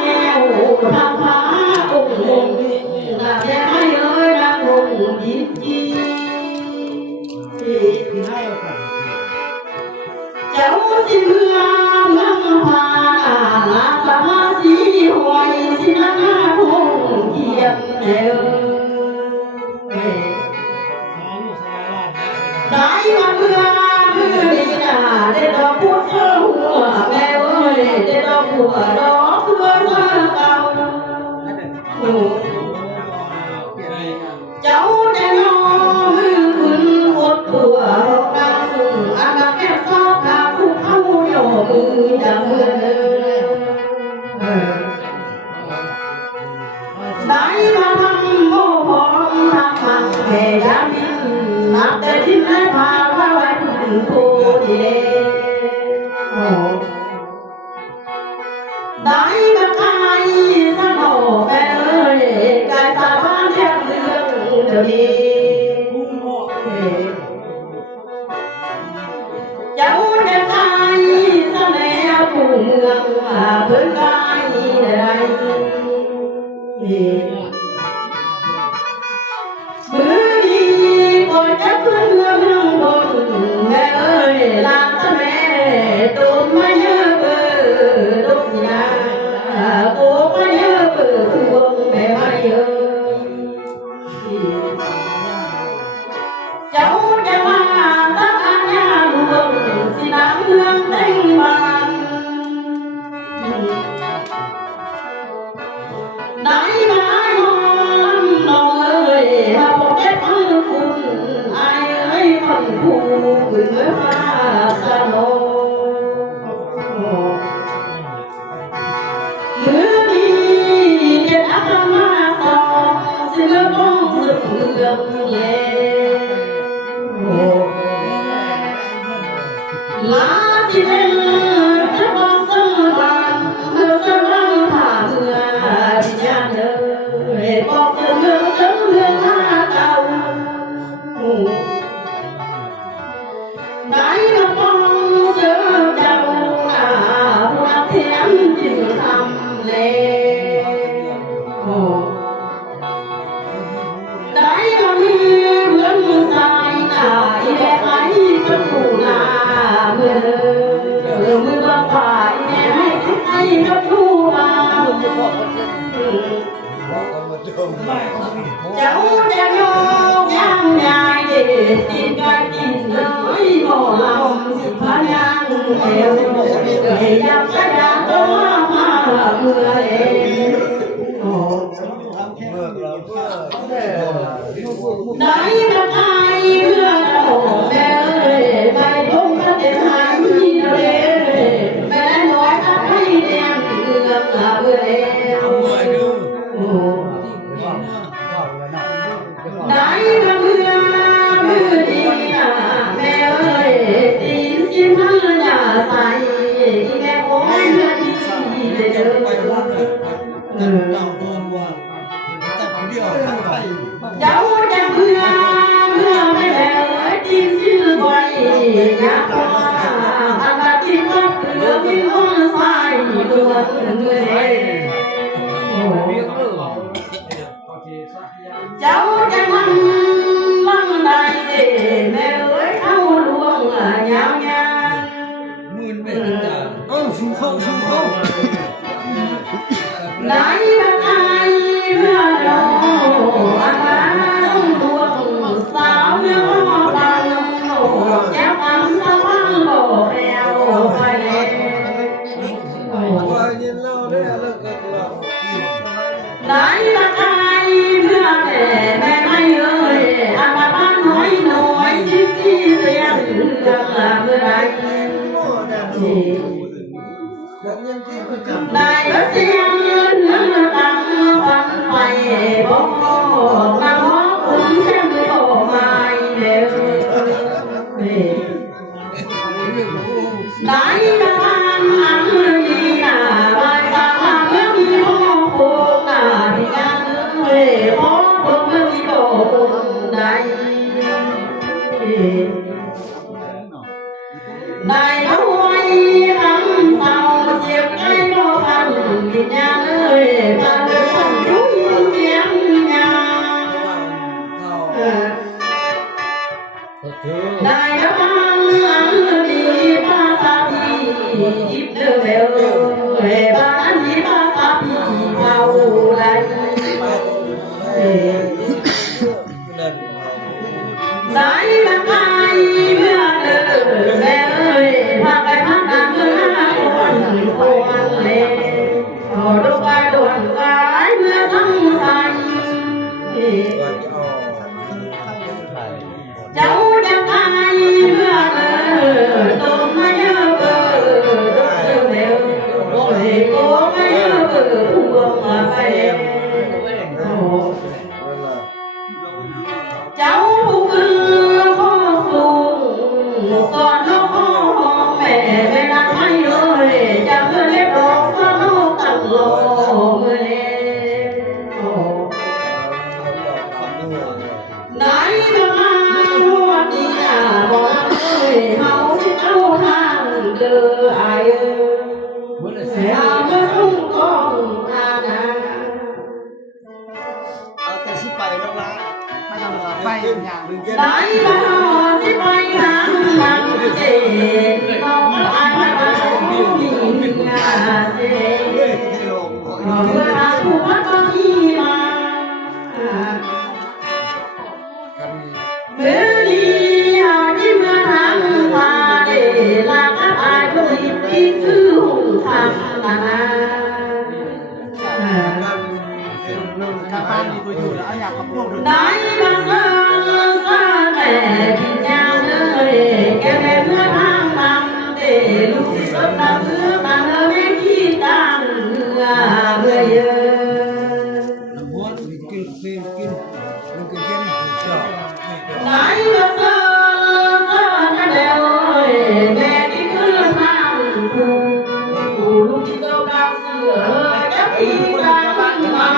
แนวทางพาองค์องค์นาแม่ไม่เอ่ยนะองค์ยินดีเจ้าสิเมื่อเมืองพาลาตมาสีหอยสินาคงเยี่ยมเด้อได้มาเมื่อมือดีนาได้ดอกบัวเธอหัวแม่เอ้ยได้ดอกบัวดอกเพื่อเธอเก่าเจ้าได้นอมือขึ้นอดตัวดังอาบแก้ซอกขาผู้เข้าโยมือจังเมื่อได้มาทำโมพร้อมทำมังแผ่ยามินนับแต่ที่ สิ้นได้พาว่าไว้ถึงโคดีเดได้บักไก่สนอแม่เอ้ยกายสาบานเรียกเรื่องเดี๋ยวนี้เจ้าจะไก่สแนวผู้เมืองเพิ่นไก่ได้มือดีก็จะเพื่อนเมืองเมืองบนแม่เอ้ยลาสแม่ตุ่มมาเยอะเบอร์ตุ่มยาโอ้มาเยอะเบอร์พวงแม่มาเยอะเจ้าจะมาสักอันยาหลวงสิน้ำเมืองเต็งบานได้มาน้องน้องเอ้ยมาบอกแค่พังคุณไอ้เอ้ยพังผู้ขึ้นเมื่อฟ้าสะโนมือดีเด็ดอัตมาสองสิเมื่อต้องสึกเรื่องเย่ลาสิเป็นจะบอกสมบัติเมื่อสมบัติผ่าเมื่อวิญญาณเดินบอกเรื่องท่าเก่าได้มาฟังเสือเจ้าผู้นักเทียมจึงทำเลได้มามีเพื่อนสายหน้าอีแม่ไอ้ก็ถูกหน้าเมื่อมือบังผ่ายแม่ให้ไอ้ก็ถูกมาเจ้าจะโยกย่างยายเด็ดกินกันกินเลยหม้อลำสิพยังเอวให้ยับสะยาตัวมาเมื่อเองได้มาไกลเพื่อโอ้แม่เอ้ยไปพงกระเด็นหายที่เร่แม่น้อยก็ให้เดียนเอื้อมเบื่อได้มาเมื่อมือดีแม่เอ้ยตีนกินมือหน้าใสแม่โอ้ยเมื่อดีเด้อเจ้าจะเมื่อไม่แล้ตีนสิ้นไว้อยากว่าอากาศที่พักเหลือมีอ้อนใสตัวเมื่อเจ้าจะมันลังได้เด้แม่เอ้ยเข้าลวงยาวยาวสู้เข้าได้มาไกลเพื่อเราอาบาต้องดวงสาวเนื้อบังแก้วตำสะพังโบเรียวไปเลยได้มาไกลเพื่อแม่ไม่เอ่ยอาบาน้อยที่เสียงเรื่องเมื่อไรได้เสียงเงินดังฟังไฟบอกนางฮอกคุณเส้นโตมาเดียวได้กระทำอันนี้น่ะใบตาเมื่อมีห้องโคงน่ะที่กันเพราะเมื่อมีโตได้ได้เอาไว้ทำเศร้าเจ็บใจก็พันวิญญาณเอ้ยมาเดินยุ่งเสียงยาได้ระวังอันดีภาษาพี่ยิบเดือเบลบ้านนี้ภาษาพี่เอาได้ได้มาไกลเมื่อเดินแม่เอ้ยพาไปพักกันเมื่อคนเลยโอ้ลูกไปโดนสายเมื่อทั้งสายเจ้าจะไกลเมื่อเดินตรงไม่เยอะเบอร์เร็วโอ้ยโก้ไม่เยอะเบอร์พวงมาไป น้องอายมามีงานเด้เมื่อผู้ว่าก็มีมาเมื่อนี้ที่เมื่อทางฟ้าเด้ลากับอายผู้ที่คือหุ่นทำนา ข้าวปลาดีกว่าอยู่แล้วอยากกับพวก ได้มาเสิร์ฟแต่พี่ยามเลยแกแม่เมื่อทางนำเดลูกสดตาเมื่อมาเธอไม่ขี้ตังเมื่อเมื่อเยอะได้มาเสิร์ฟแต่แล้วแม่ที่คือทางผู้ลูกที่โตกับเสือจะอีกันมา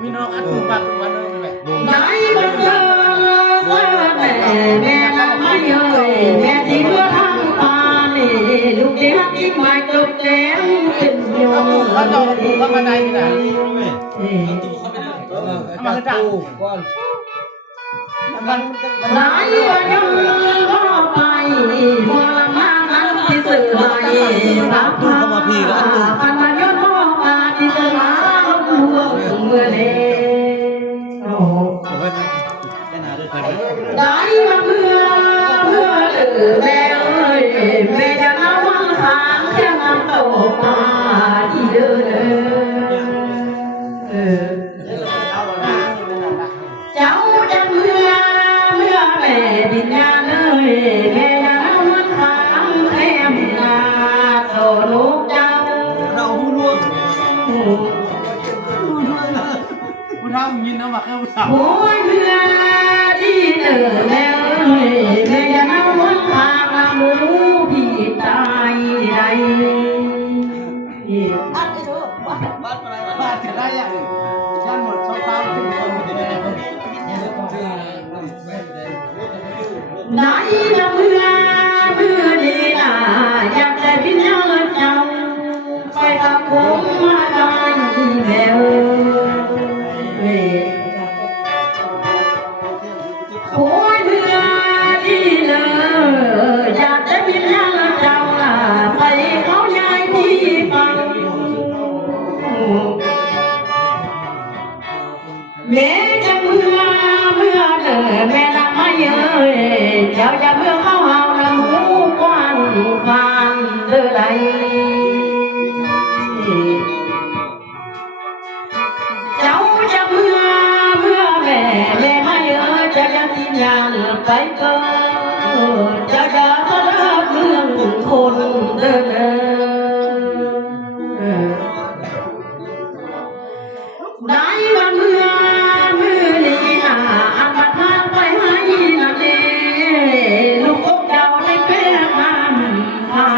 มีน้องอันถูกปัดถูกวันเลยแบบ ได้มาเจอแม่ทำไม่เยอะแม่ที่เพื่อทำตาเนี่ยลูกเด็กที่ไม่จบแล้เป็นโยม เขาจองถูกเข้ามาได้ที่ไหนมาขึ้นตู้ก่อนมัน ได้วันยังก็ไปพอละมานั้นที่สื่อไปรับตู้เข้ามาพีแล้วตู้พันมายนพ่อมาที่สื่อมาตัวเมื่อเล่ได้มาเมื่อแม่เอ้ยแม่จะเอาวันทางแค่มันโตมาที่เดินเจ้าจะเมื่อแม่ดินยาเอ้ยแม่จะเอาวันทางแค่นาโตลูกเจ้า เราหูร่วงผู้เฒ่ายินนะว่าเขาผู้เฒ่า โอ้ยเมื่อที่เดินแม่เอ้ยแม่จะเอาวันทางละหมูพี่ตายใด บ้านจะได้ยังย่านหมดช่องเต้าทุกคนจะได้ ได้ละเมื่อนี้นะอยากได้พิญญาเจ้าไปกับผมมาได้แม่เอ้ยโอ้ยเมื่อที่เลยอยากได้พิญญาเจ้าไปเขาย้ายที่ฟังแม่จะเมื่อเดินแม่ละไม่เอ่ยเจ้าจะเมื่อเข้าเฮาละหูกว้างฟังเดินไหลเจ้าจะเมื่อแม่ไม่เอ่ยเจ้าจะสิ้นยางไปเกิดเจ้าจะทะเลาะเรื่องคนเดินได้ละเมื่อนี้นะอันมาทางไปให้นะเด้ลูกกบเจ้าได้แพ้ทำพา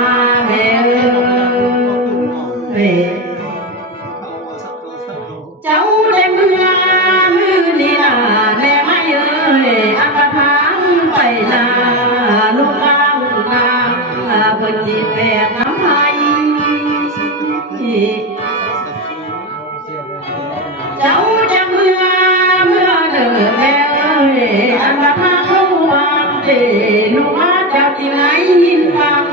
แม่เอ้ยเจ้าได้เมื่อนี้นะแม่ไม่เอ้ยอันมาทางไปนาลูกล้างนาเพิ่นจีแปดน้ำไทยเจ้าจะเมื่อเดินแม่เอ้ยอันดับมาเข้าวางเดลูกอาเจ้าที่ไหนยินฟัง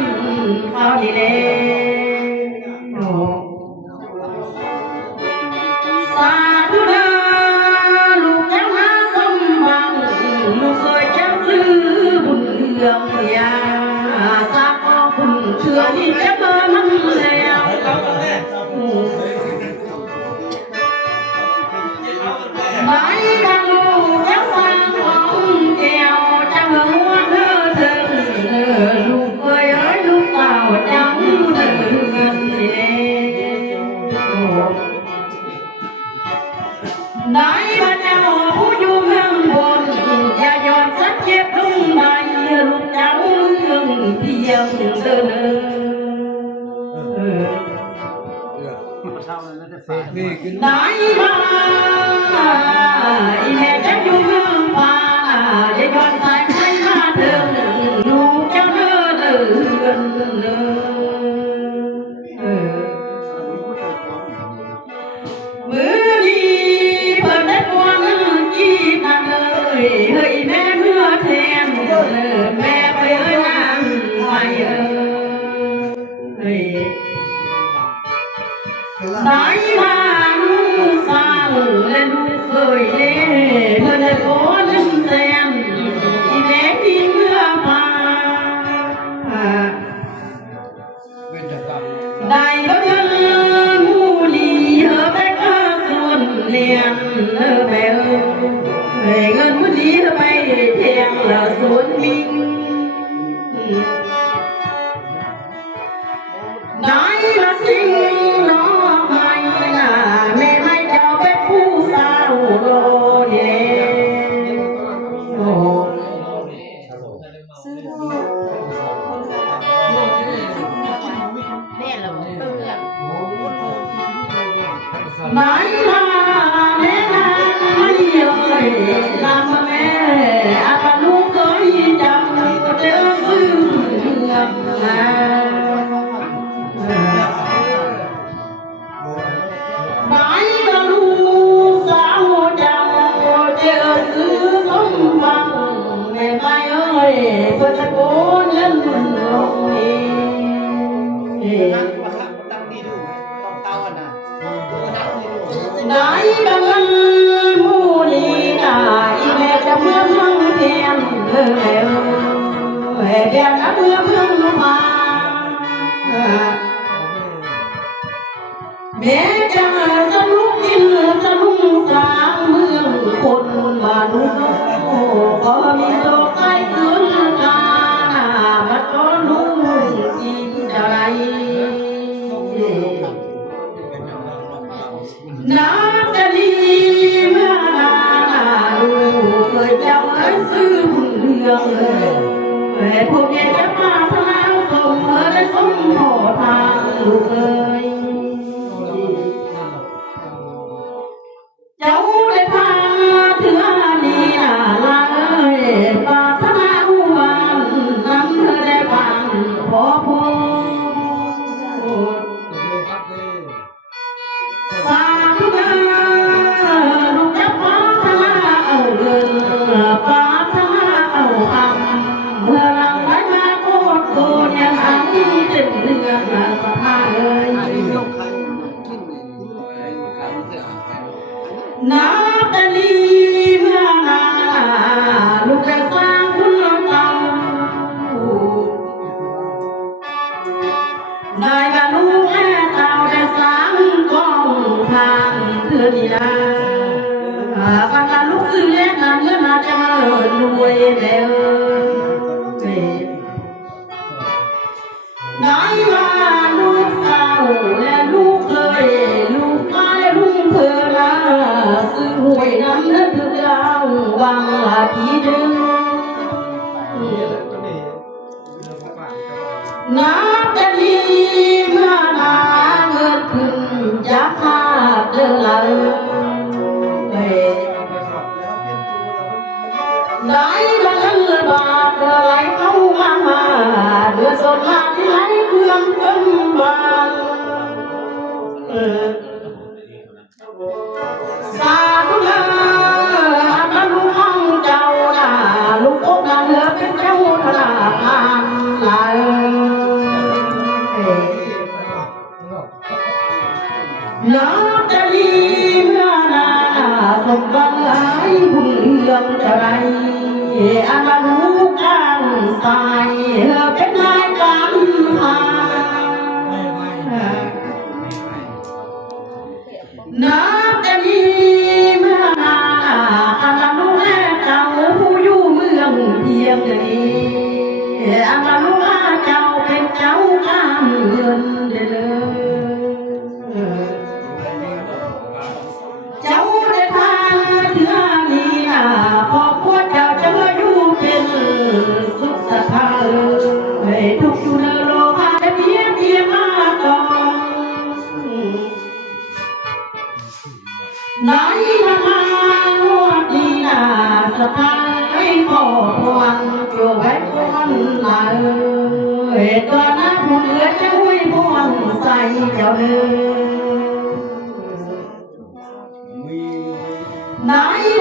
เขาดีเลยสาธุเด้อลูกยังหาสมบังลูกเคยจะซื้อบุญเรื่องยาสาขอคุณเชื่อที่จะเบอร์มันแล้วไม่ดังลูกจะฟังของแก้วจะหัวเธอลูกเอ้ยลูกสาวจังเดินได้มาเจ้าผู้อยู่เมืองบนอย่ายอมสักเจ็บลงใดลูกเจ้าเมืองเพียงเดินได้มาอีแม่จะอยู่เมืองฟ้าอย่ายอมสายใครมาเดินลูกเจ้าเดินมือนี้เปิดได้ตัวเงินจีบนั่นเลยเฮ้ยแม่เมื่อแทนเล ได้มาลูกสาวและลูกเคยเล่เมื่อได้โกลืมแซมอีแม่ที่เมื่อมาได้ก็ยังมูลีเฮไปก็ส่วนเลี้ยงแม่เงินมูลีไปเที่ยงละส่วนมิงได้มาสิ่งน้องไม่น่าแม่ไม่เจ้าเป็นผู้สาวโรเย่โอ้ไม่มาแม่นาไม่เยอะนำแม่อาปลูกก็ยิ่งจำก็เจอซึ้งเงินนะได้ก็ลูกสาวเจ้าเจอซื้อสมบังแม่ไม่เอ้ยเพื่อตะโกนเงินลงนี้ได้บังเอิญมูนีน่าอีแม่จะเมื่อเมืองเทียนเมื่อเดียนเมื่อเมืองมาแม่จะสนุกกินสนุกสร้างเมืองคนบ้านนู้นก็มีโลกใกล้เกินกามาต้อนลูกกินอะไรน้ำจะดีเมื่อนาลูกเคยจะมาซื้อเรื่องเลยพวกเด็กจะมาทางส่งเมื่อได้ส่งขอทางลูกเลยเจ้าได้พาถึงอันนี้น่าละเลยปาทนาอุบานน้ำเธอได้ฟังพอพูดสาธุเด้อลูกจะปาทนาเอาเงินปาทนาเอาคำเมื่อเราได้มาโคตรโกนยังอันนี้เต็มเรื่องสภาเลยน้ำตาลีเมื่อนาลูกได้สร้างคุณเก่าได้กับลูกแม่เก่าได้สร้างกองทางเพื่อนี่นะฟังกันลูกคือเล็กนั้นเมื่อนาจะมารวยแล้วได้มาลูกสาวและลูกเคยลูกไม้ลุงเพื่อมาซื้อหวยน้ำเลือดคือดาววางละทีดึงน้ำจะดีเมื่อนาเงินขึ้นจะขาดเดือละได้มาเงินบาทเดือไหลเข้ามาเดือสดมาที่ไหลเครื่องต้นบานสาธุเด้ออาลูกห้องเจ้าน่ะลูกอกน่ะเหลือเป็นเจ้าธนาคารหลายน้ำจะดีเมื่อนาสมบัติหลายบุญเรื่องจะไรอาลูกการตายเป็นนายการพาน้ำจะดีเมื่อนาอาลูกแม่เจ้าผู้อยู่เมืองเพียงนี้อาลูกเจ้าเป็นเจ้าการเงินเลยเจ้าได้พาเถื่อนี้นะขอบคุณเจ้าจะมาอยู่เป็นสุขสถานให้ทุกอยู่ในโลกาได้เพียงมาก่อนไหนมาทางวัดดีนาสถานให้ขอพรโยไว้พรลาตัวนั้นผู้เหลือจะไว้พรใส่เจ้าเลยไหน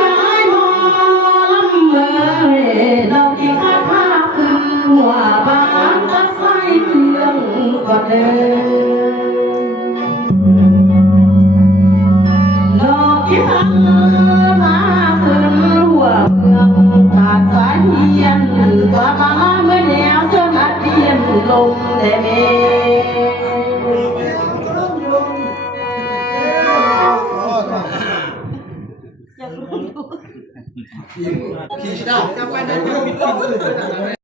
มาหมอลำเมื่อเราที่ข้าท่าขึ้นหัวบ้านตัดไส้เครื่องก็เดิน ลมแท้แม่อยากรู้ ขี่ดาวจะไปไหนจะปิดปิด